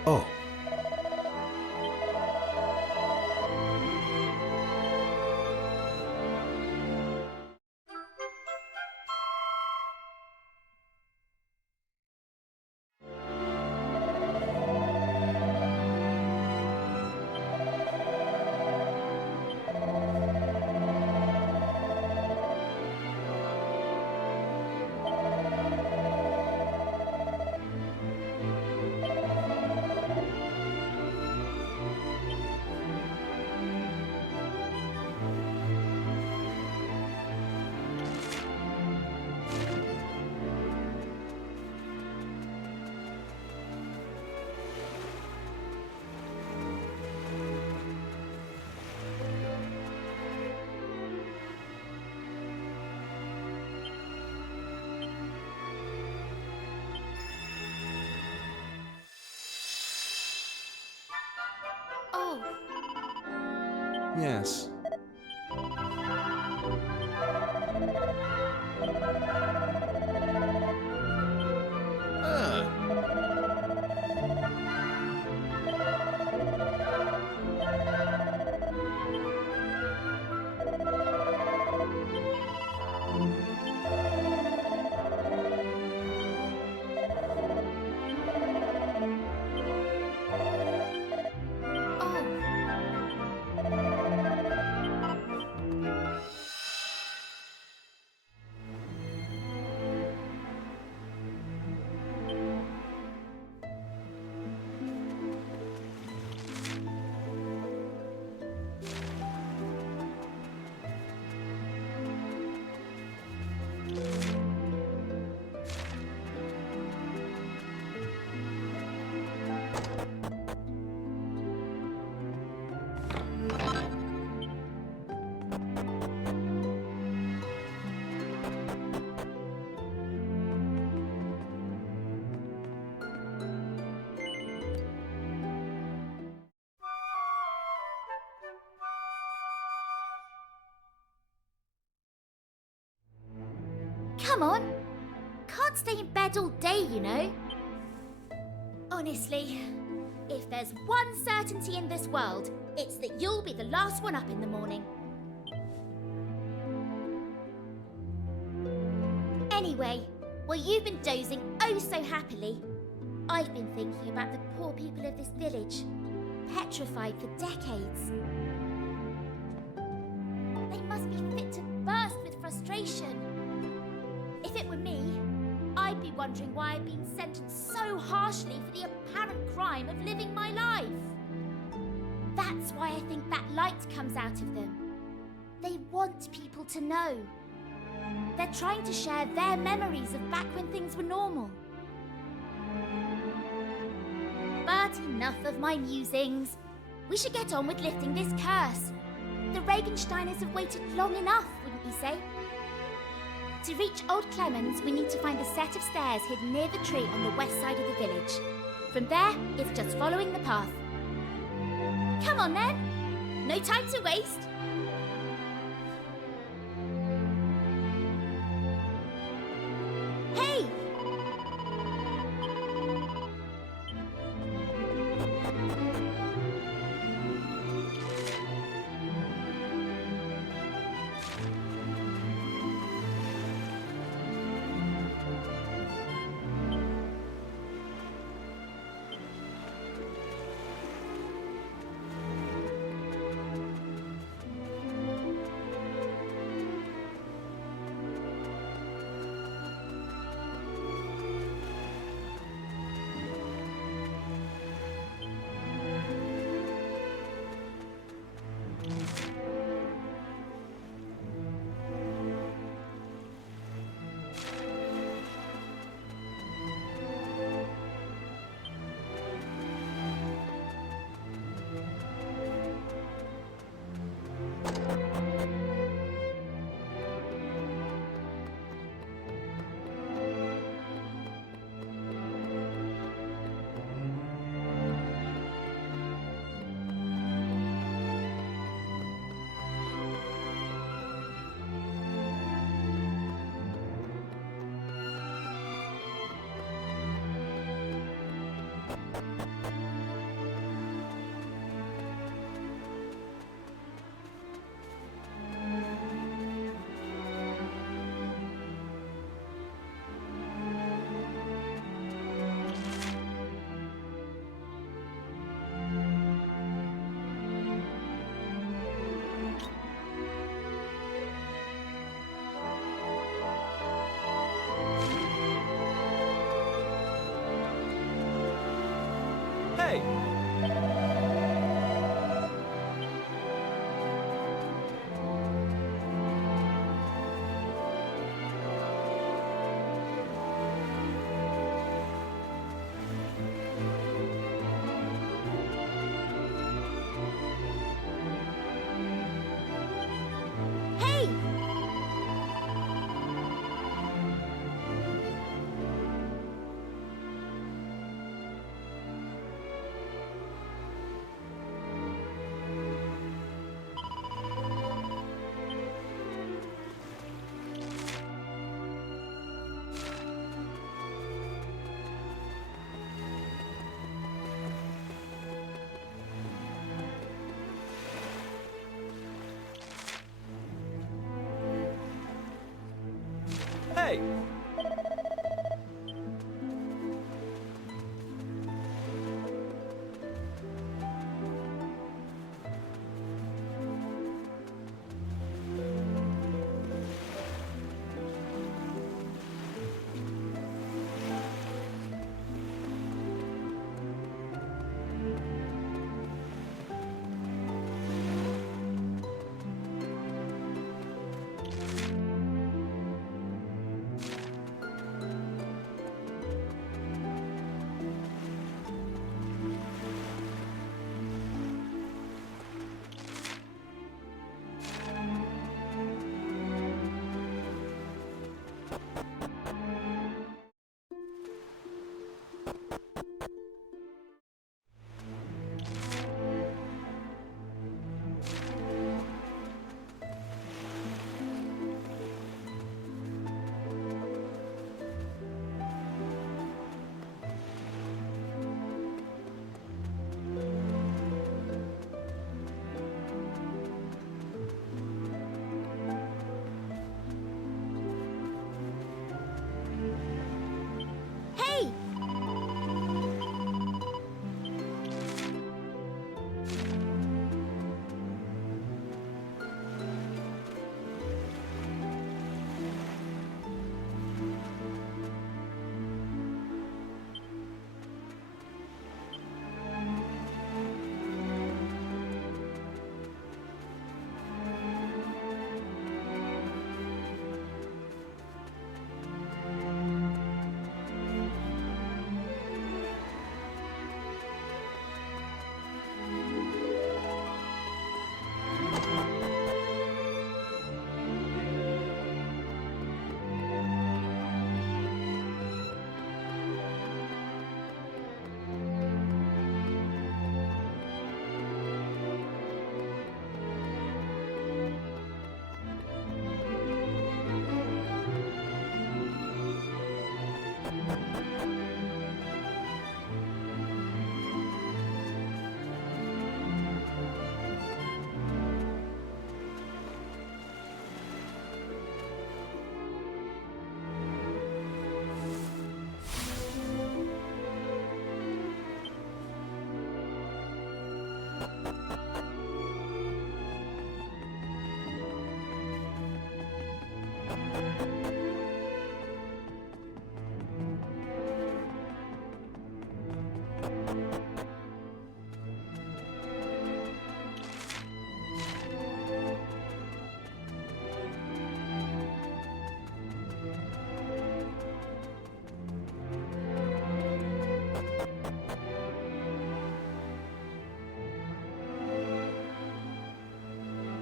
Oh. Oh, Yes. come on. Can't stay in bed all day, you know. Honestly, if there's one certainty in this world, it's that you'll be the last one up in the morning. Anyway, while you've been dozing oh so happily, I've been thinking about the poor people of this village, petrified for decades. They must be fit to burst with frustration. If it were me, I'd be wondering why I've been sentenced so harshly for the apparent crime of living my life. That's why I think that light comes out of them. They want people to know. They're trying to share their memories of back when things were normal. But enough of my musings. We should get on with lifting this curse. The Regensteiners have waited long enough, wouldn't you say? To reach Old Clemens, we need to find the set of stairs hidden near the tree on the west side of the village. From there, it's just following the path. Come on then! No time to waste! Hey! Hey! Hey! Hey! Hey!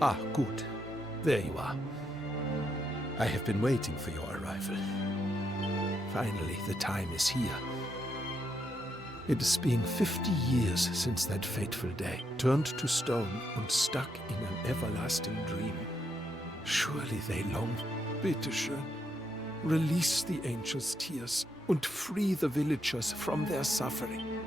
Ah, good. There you are. I have been waiting for your arrival. Finally, the time is here. It has been 50 years since that fateful day, turned to stone and stuck in an everlasting dream. Surely they long. Bitte schön. Release the angel's tears and free the villagers from their suffering.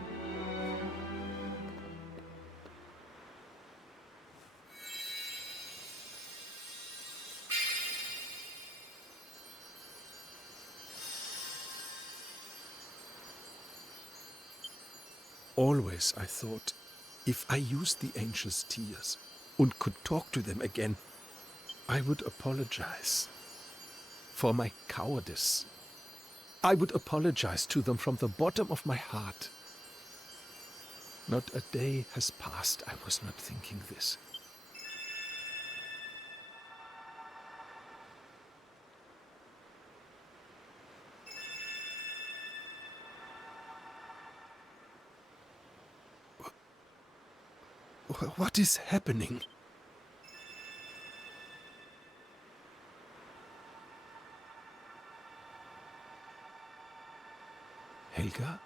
Always I thought, if I used the angels' tears and could talk to them again, I would apologize for my cowardice. I would apologize to them from the bottom of my heart. Not a day has passed I was not thinking this. What is happening? Helga?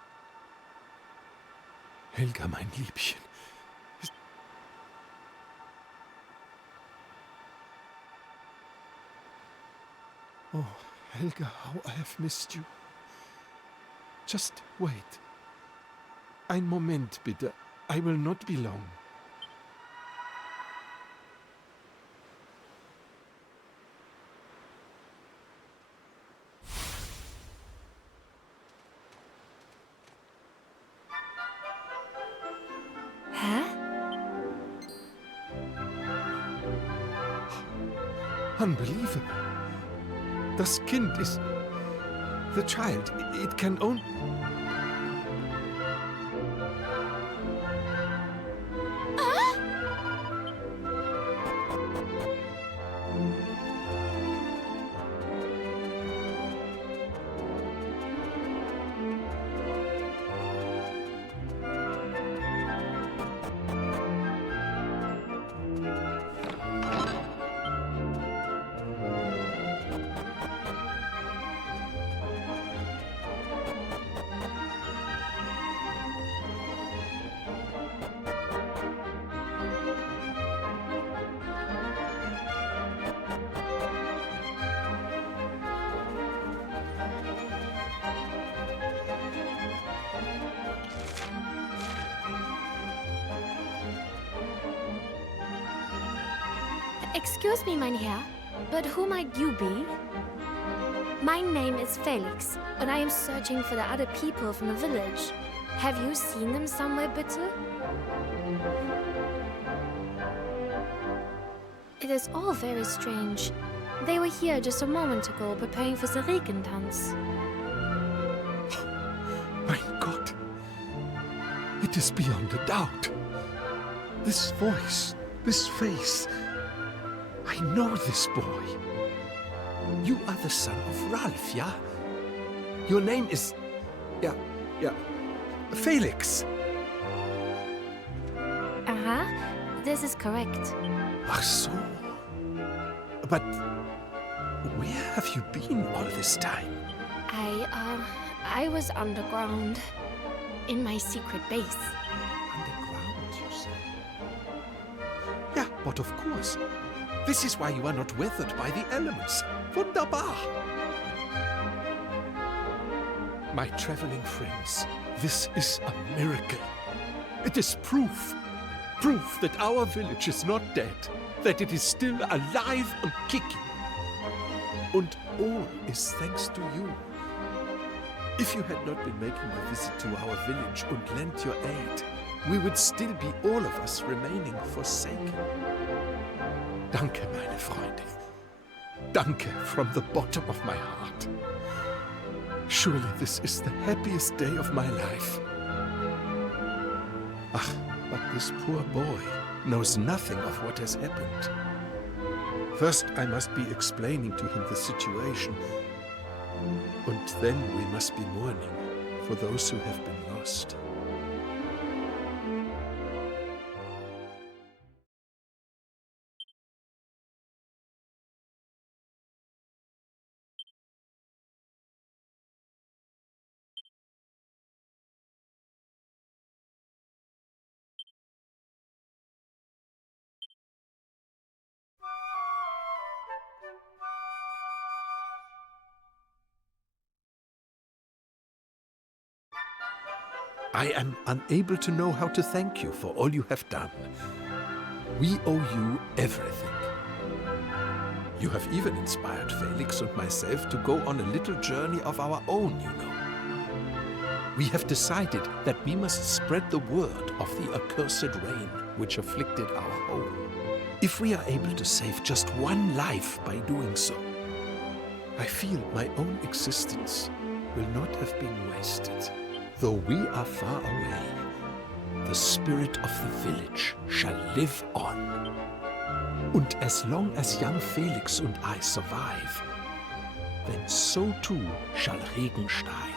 Helga, mein Liebchen. Oh, Helga, how I have missed you. Just wait. Ein Moment, bitte. I will not be long. Unbelievable. Das Kind ist... The child, it can only... Excuse me, mein Herr, but who might you be? My name is Felix, and I am searching for the other people from the village. Have you seen them somewhere, bitte? It is all very strange. They were here just a moment ago, preparing for the Regentanz. Mein Gott! It is beyond a doubt. This voice, this face... I know this boy. You are the son of Ralph, yeah? Your name is... Yeah, Felix. This is correct. Ach so. But where have you been all this time? I was underground. In my secret base. Underground, you say? Yeah, but of course. This is why you are not weathered by the elements. Wunderbar! My traveling friends, this is a miracle. It is proof. Proof that our village is not dead. That it is still alive and kicking. And all is thanks to you. If you had not been making a visit to our village and lent your aid, we would still be all of us remaining forsaken. Danke, meine Freunde. Danke from the bottom of my heart. Surely this is the happiest day of my life. Ach, but this poor boy knows nothing of what has happened. First, I must be explaining to him the situation. And then we must be mourning for those who have been lost. I am unable to know how to thank you for all you have done. We owe you everything. You have even inspired Felix and myself to go on a little journey of our own, you know. We have decided that we must spread the word of the accursed rain which afflicted our home. If we are able to save just one life by doing so, I feel my own existence will not have been wasted. Though we are far away, the spirit of the village shall live on. Und as long as young Felix and I survive, then so too shall Regenstein.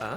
Huh?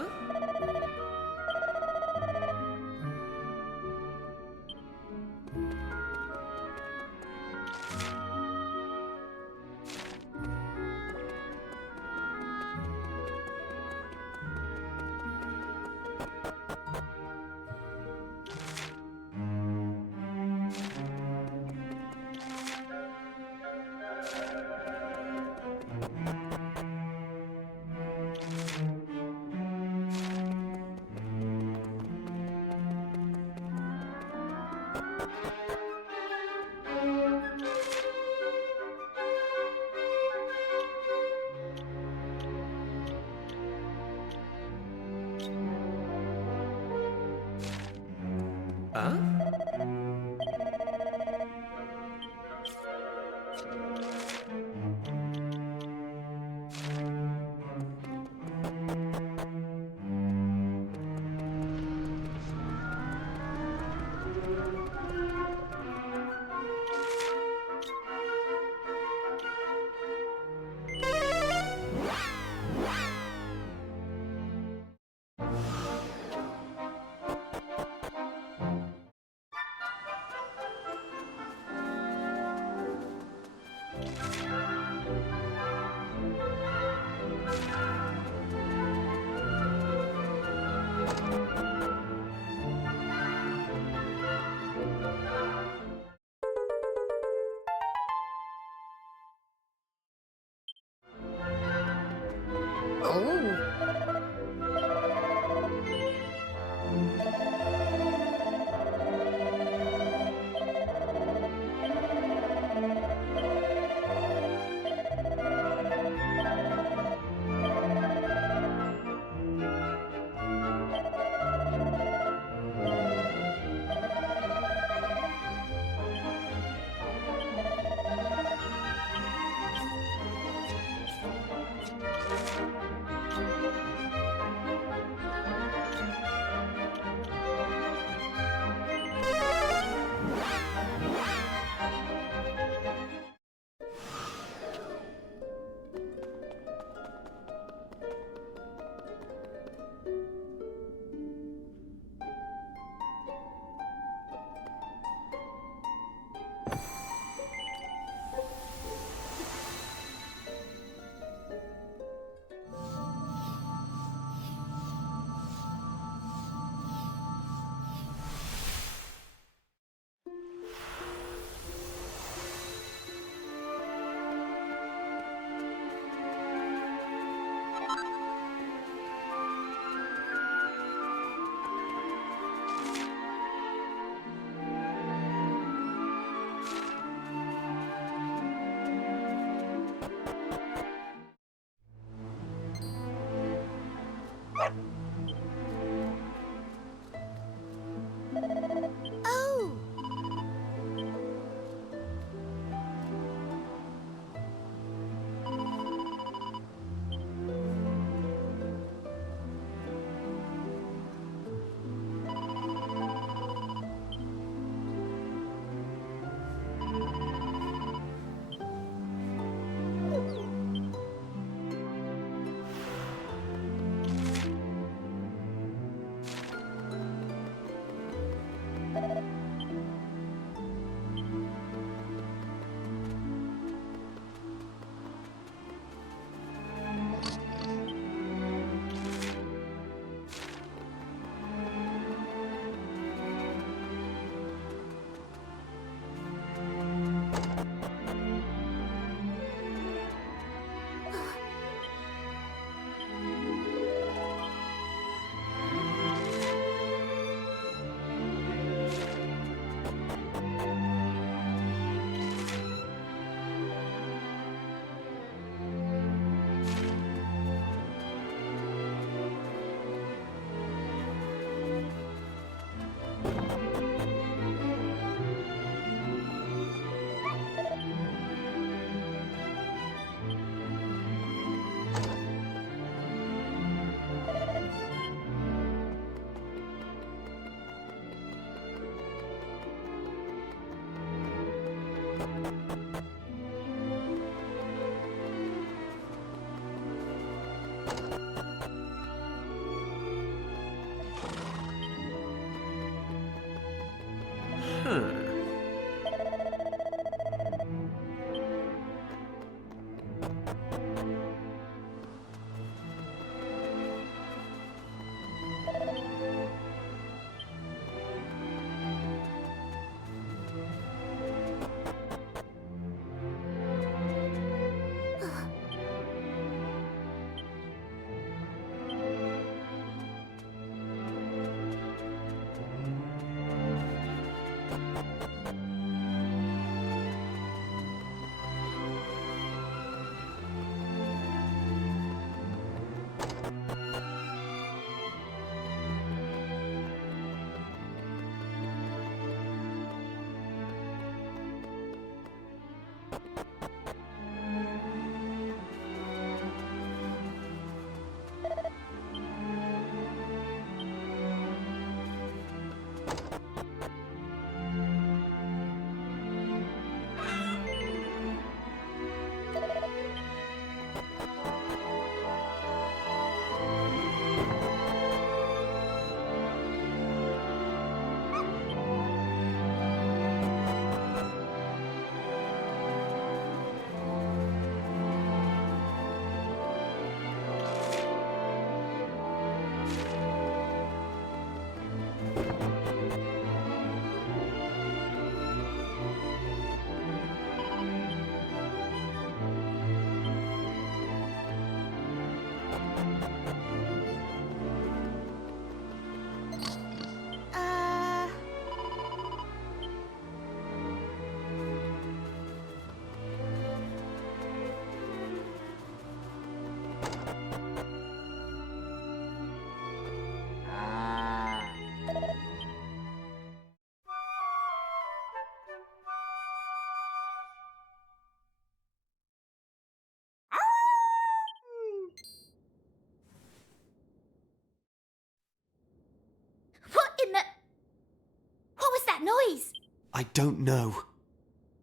I don't know,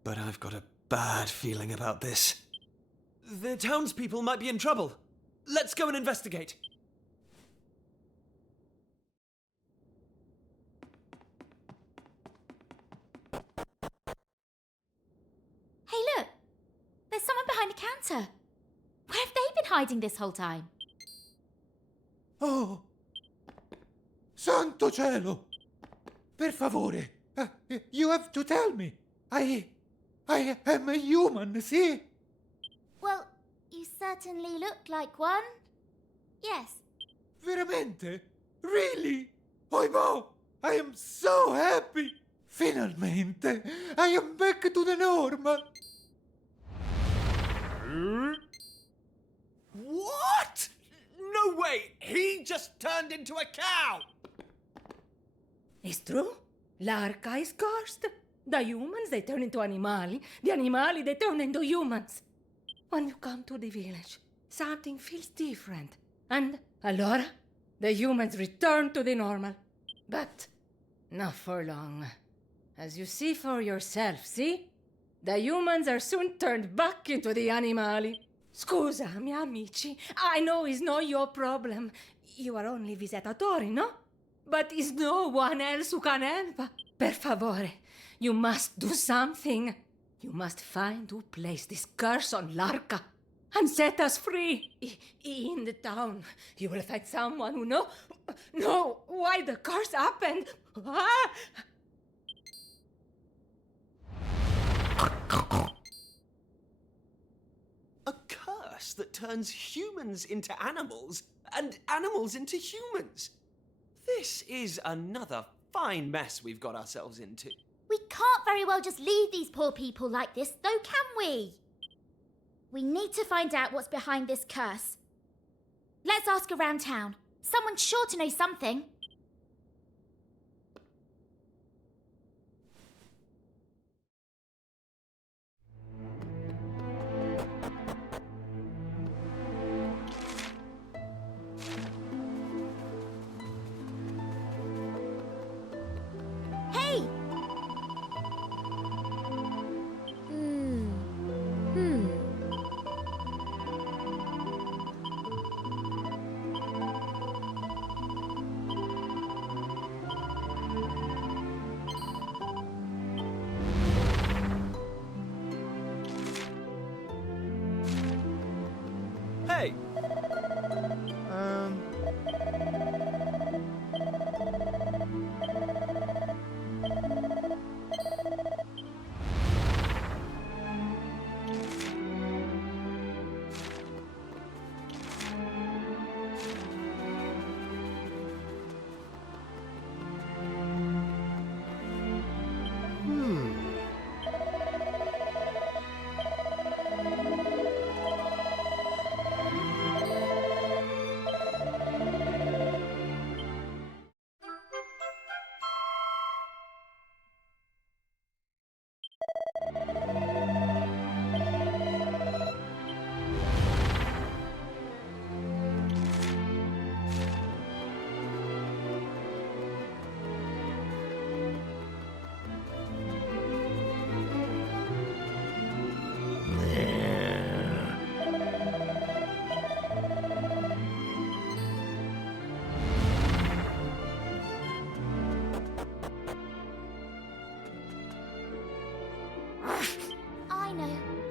but I've got a bad feeling about this. The townspeople might be in trouble. Let's go and investigate. Hey, look! There's someone behind the counter. Where have they been hiding this whole time? Oh! Santo cielo! Per favore, you have to tell me. I am a human, see? Well, you certainly look like one. Yes. Veramente? Really? Oimo! I am so happy! Finalmente! I am back to the normal! What? No way! He just turned into a cow! It's true. L'arca is cursed. The humans, they turn into animali. The animali, they turn into humans. When you come to the village, something feels different. And, allora, the humans return to the normal. But not for long. As you see for yourself, see? The humans are soon turned back into the animali. Scusami, amici. I know it's not your problem. You are only visitatori, no? But is no one else who can help? Per favore, you must do something. You must find who placed this curse on Larka and set us free. In the town, you will find someone who know why the curse happened. Ah! A curse that turns humans into animals and animals into humans. This is another fine mess we've got ourselves into. We can't very well just leave these poor people like this, though, can we? We need to find out what's behind this curse. Let's ask around town. Someone's sure to know something. Hey! Hey!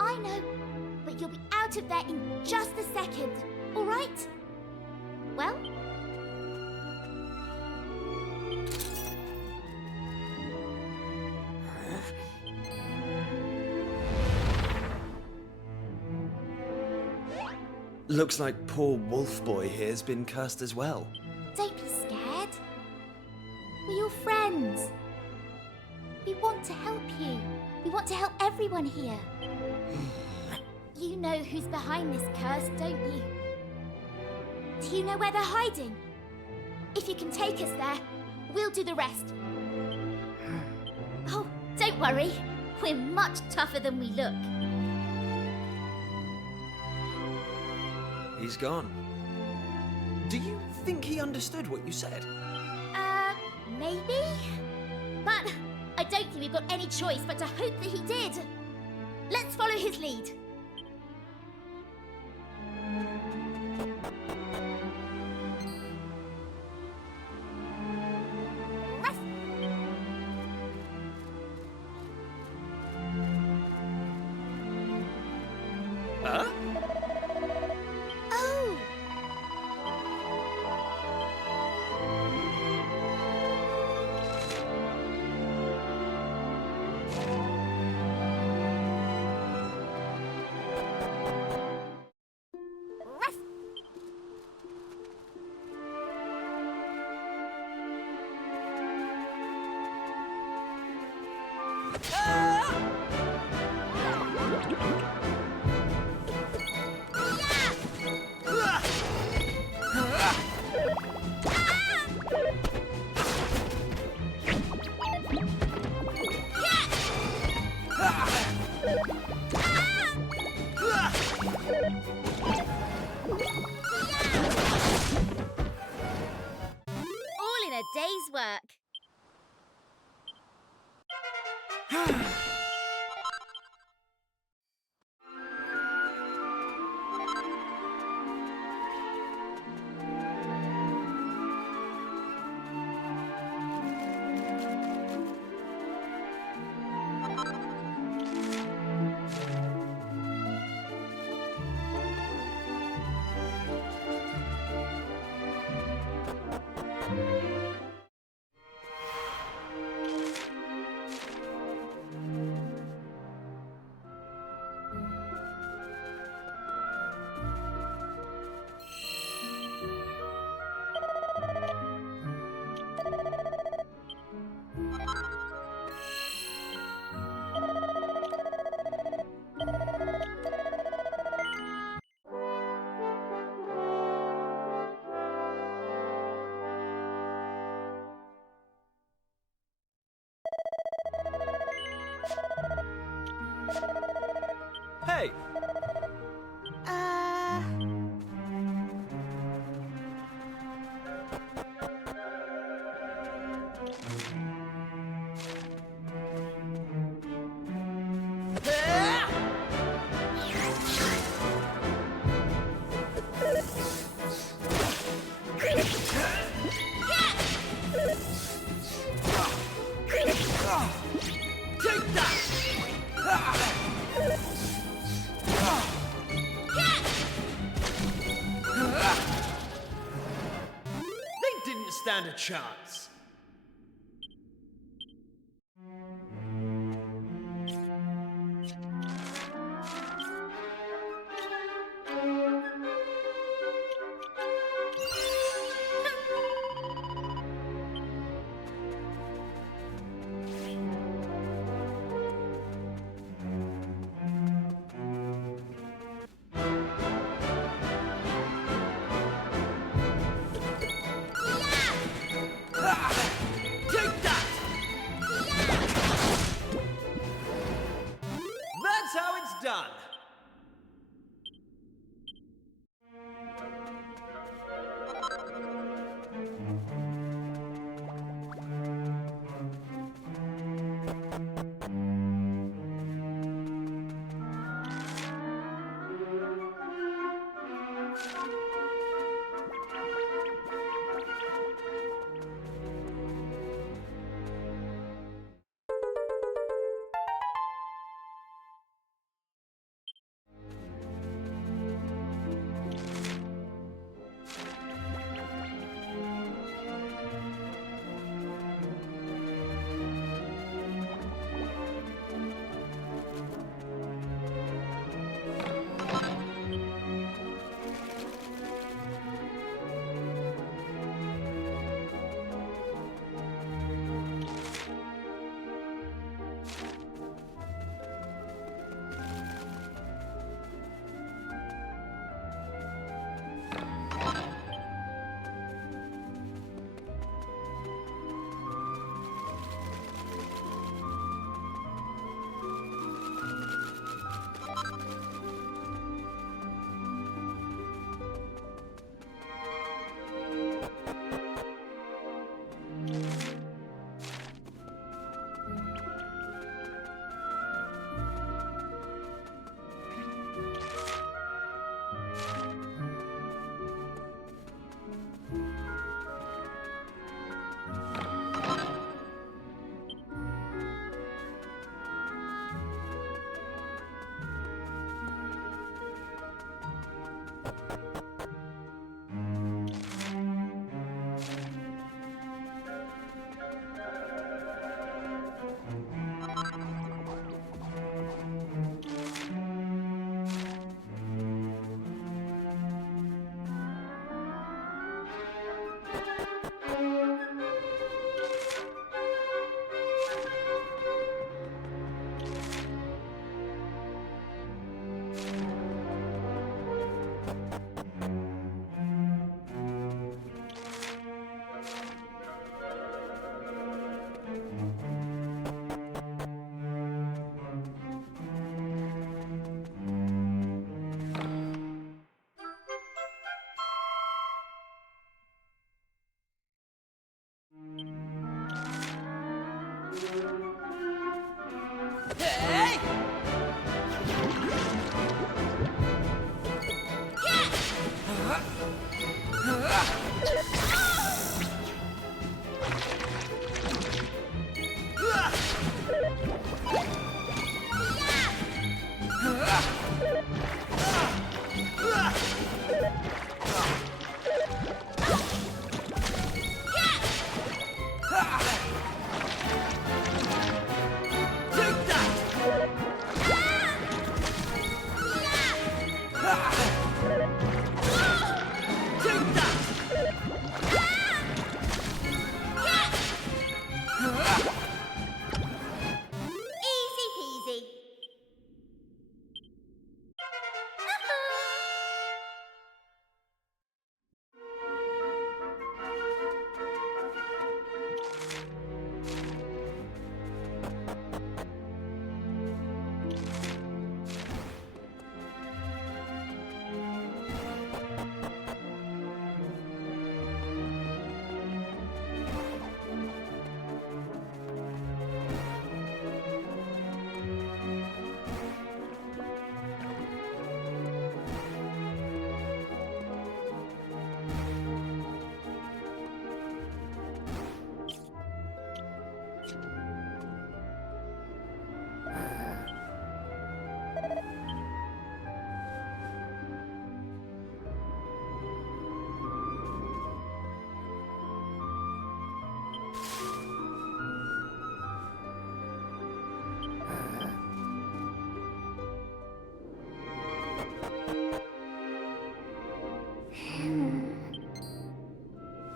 I know. But you'll be out of there in just a second, all right? Well? Looks like poor Wolf Boy here's been cursed as well. Don't be scared. We're your friends. We want to help you. We want to help everyone here. You know who's behind this curse, don't you? Do you know where they're hiding? If you can take us there, we'll do the rest. Oh, don't worry. We're much tougher than we look. He's gone. Do you think he understood what you said? Maybe? But I don't think we've got any choice but to hope that he did. Let's follow his lead. Ruff! Huh? Oh! Ruff! All in a day's work. Hey! Take that! They didn't stand a chance. Take that! That's how it's done.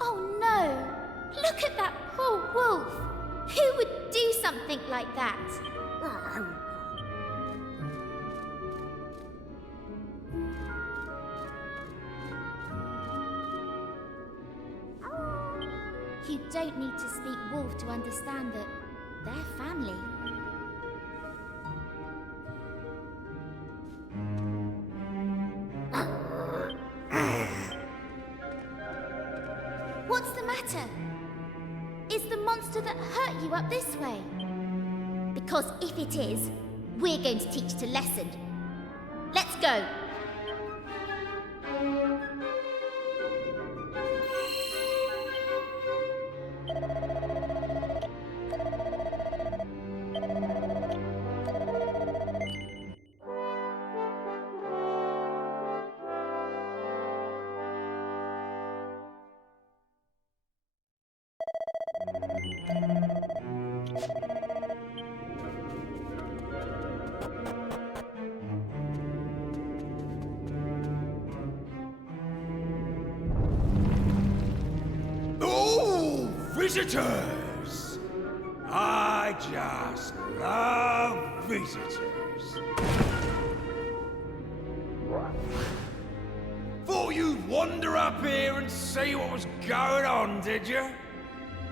Oh no! Look at that poor wolf! Who would do something like that? You don't need to speak wolf to understand that they're family. What's the matter? Is the monster that hurt you up this way? Because if it is, we're going to teach it a lesson. Let's go! Visitors! I just love visitors. Thought you'd wander up here and see what was going on, did you?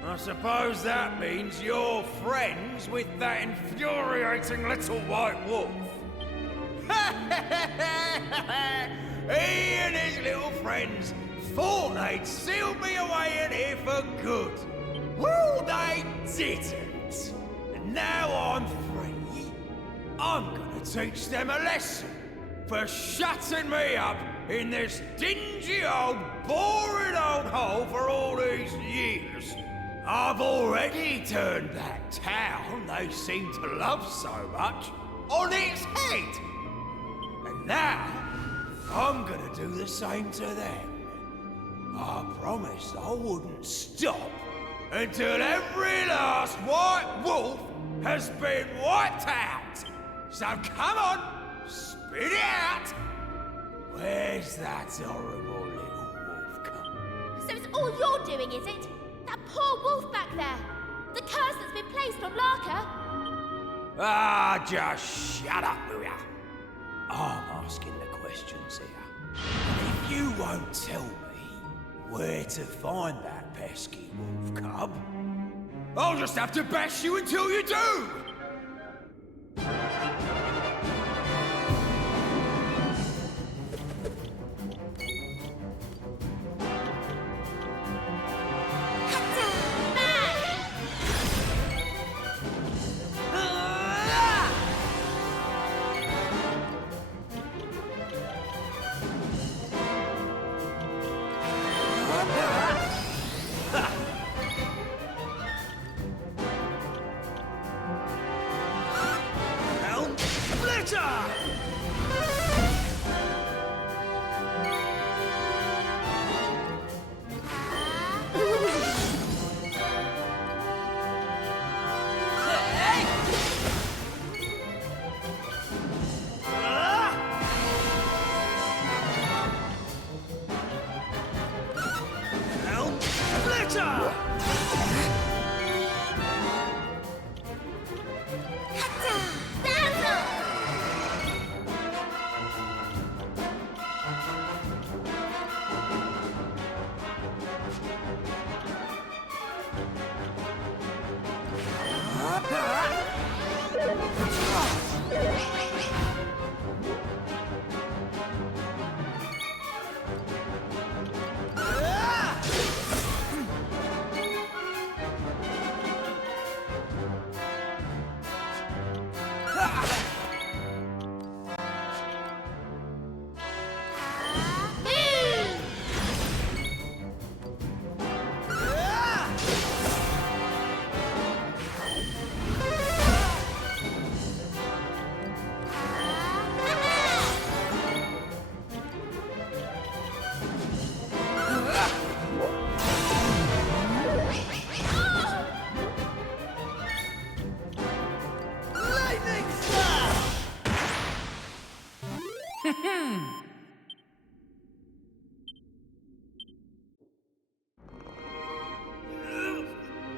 I suppose that means you're friends with that infuriating little white wolf. He and his little friends thought they'd seal me away in here for good. Well, they didn't. And now I'm free. I'm gonna teach them a lesson for shutting me up in this dingy old, boring old hole for all these years. I've already turned that town they seem to love so much on its head. And now, I'm gonna do the same to them. I promised I wouldn't stop until every last white wolf has been wiped out. So come on, spit it out. Where's that horrible little wolf come? So it's all you're doing, is it? That poor wolf back there! The curse that's been placed on Larka! Ah, just shut up, will ya? I'm asking the questions here. If you won't tell me where to find that pesky wolf cub, I'll just have to bash you until you do!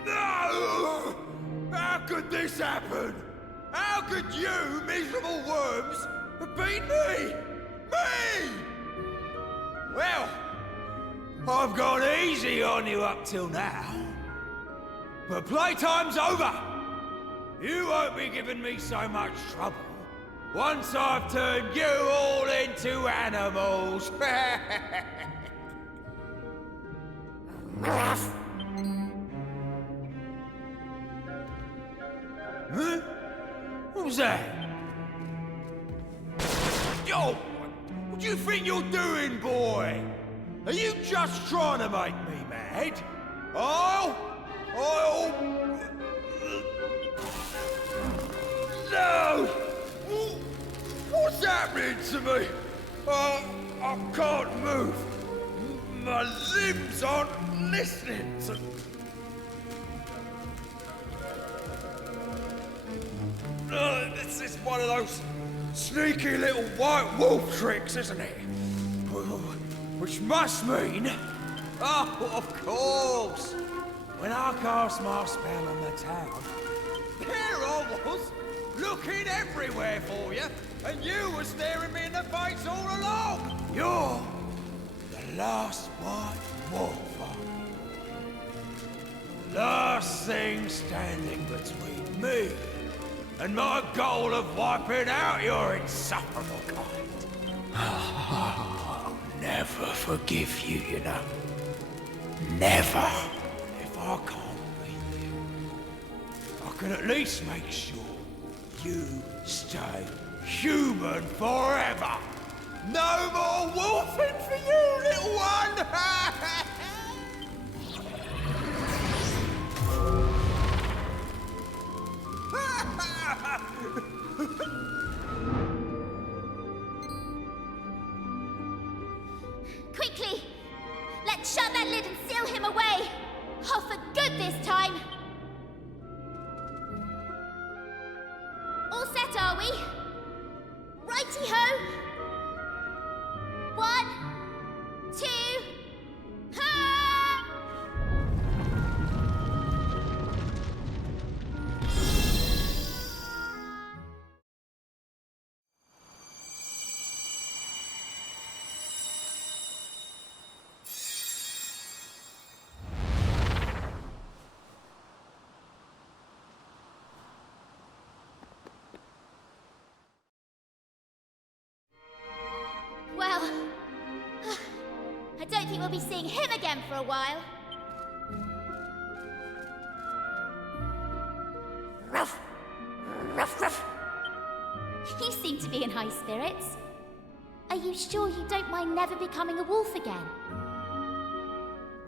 No! How could this happen? How could you, miserable worms, have beaten me? Me! Well, I've gone easy on you up till now. But playtime's over. You won't be giving me so much trouble once I've turned you all into animals. Ruff! Huh? What was that? Yo! What do you think you're doing, boy? Are you just trying to make me mad? Oh! No! What's happening to me? I can't move. My limbs aren't listening to... This is one of those sneaky little white wolf tricks, isn't it? Which must mean... Oh, of course! When I cast my spell on the town, there I was, looking everywhere for you, and you were staring me in the face all along! You're the last white wolf, aren't you? Last thing standing between me and my goal of wiping out your insufferable kind. I'll never forgive you, you know. Never. If I can't beat you, I can at least make sure you stay human forever. No more wolfing for you, little one! Quickly! Let's shut that lid and seal him away! Oh, for good this time! All set, are we? Righty-ho! 1, 2... Ha! don't think we'll be seeing him again for a while. Ruff! Ruff, ruff! You seem to be in high spirits. Are you sure you don't mind never becoming a wolf again?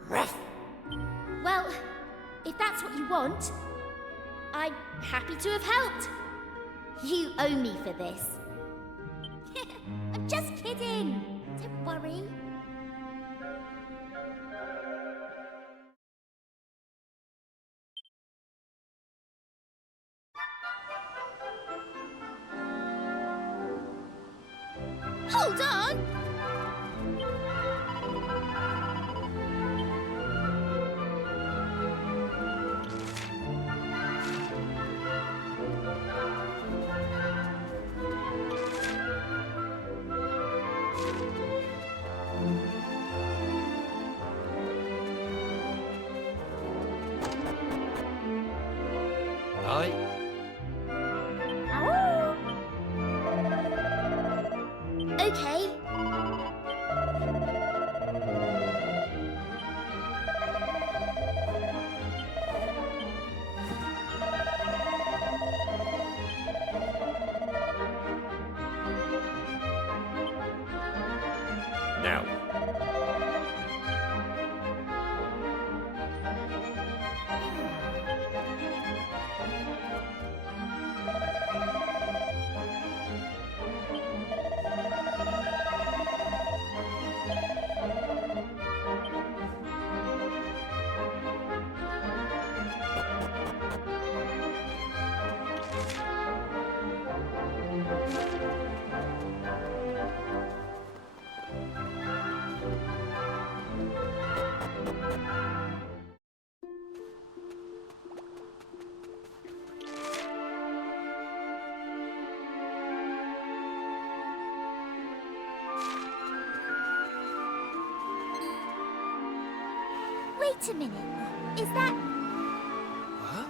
Ruff! Well, if that's what you want, I'm happy to have helped. You owe me for this. I'm just kidding. Don't worry. Hold on! Aye. Okay. Now. Wait a minute. Is that... Huh?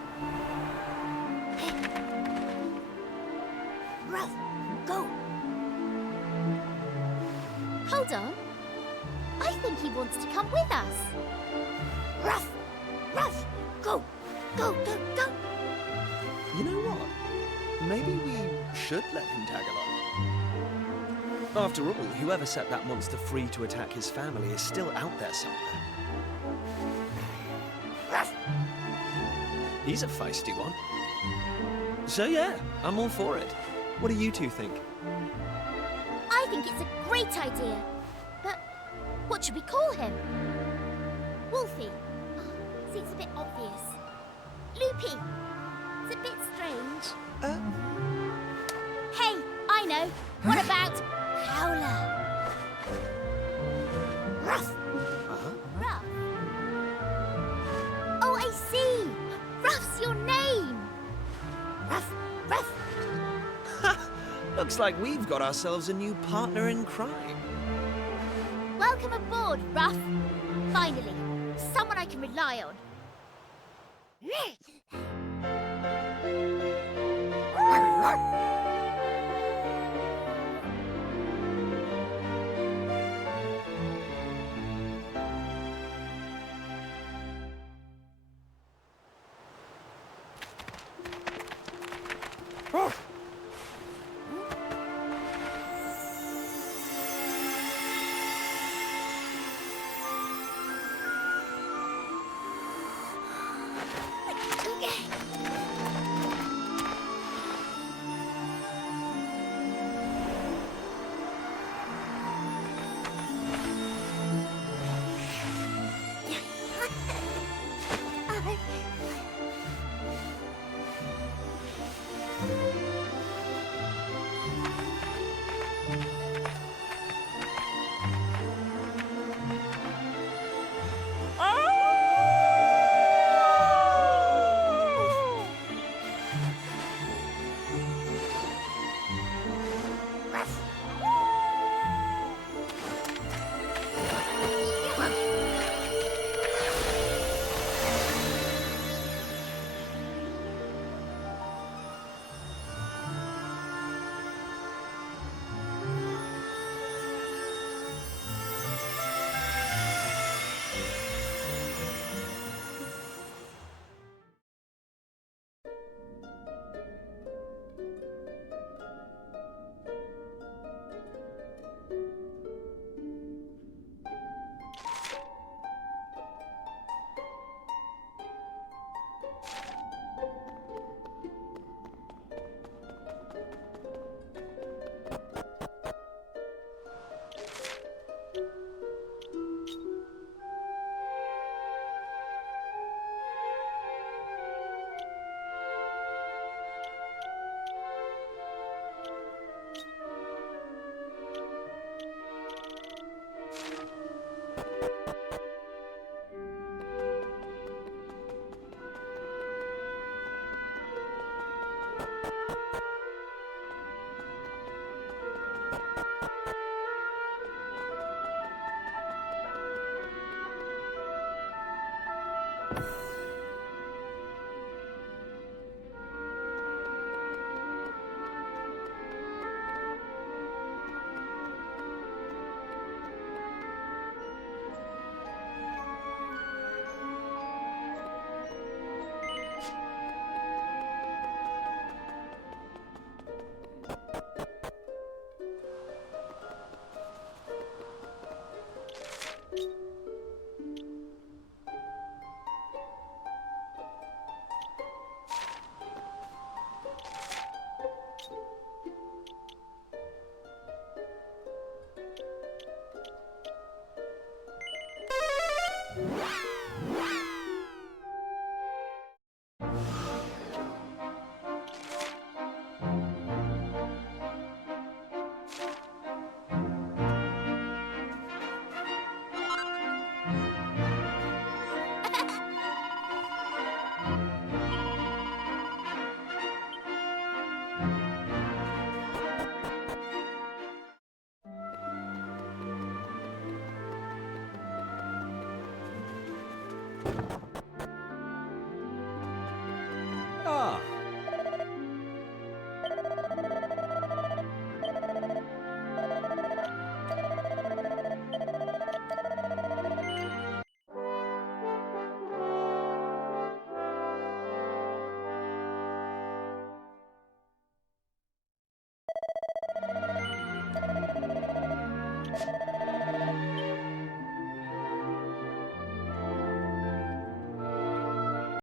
Ruff, go! Hold on. I think he wants to come with us. Ruff! Ruff! Go! Go, go, go! You know what? Maybe we should let him tag along. After all, whoever set that monster free to attack his family is still out there somewhere. Ruff! He's a feisty one. So yeah, I'm all for it. What do you two think? I think it's a great idea. But what should we call him? Wolfie. Oh, seems a bit obvious. Loopy. It's a bit strange. Hey, I know. What about Howler? Ruff! Ruff. Oh, I see. Ruff's your name. Ruff! Ruff! Looks like we've got ourselves a new partner in crime. Welcome aboard, Ruff. Finally, someone I can rely on.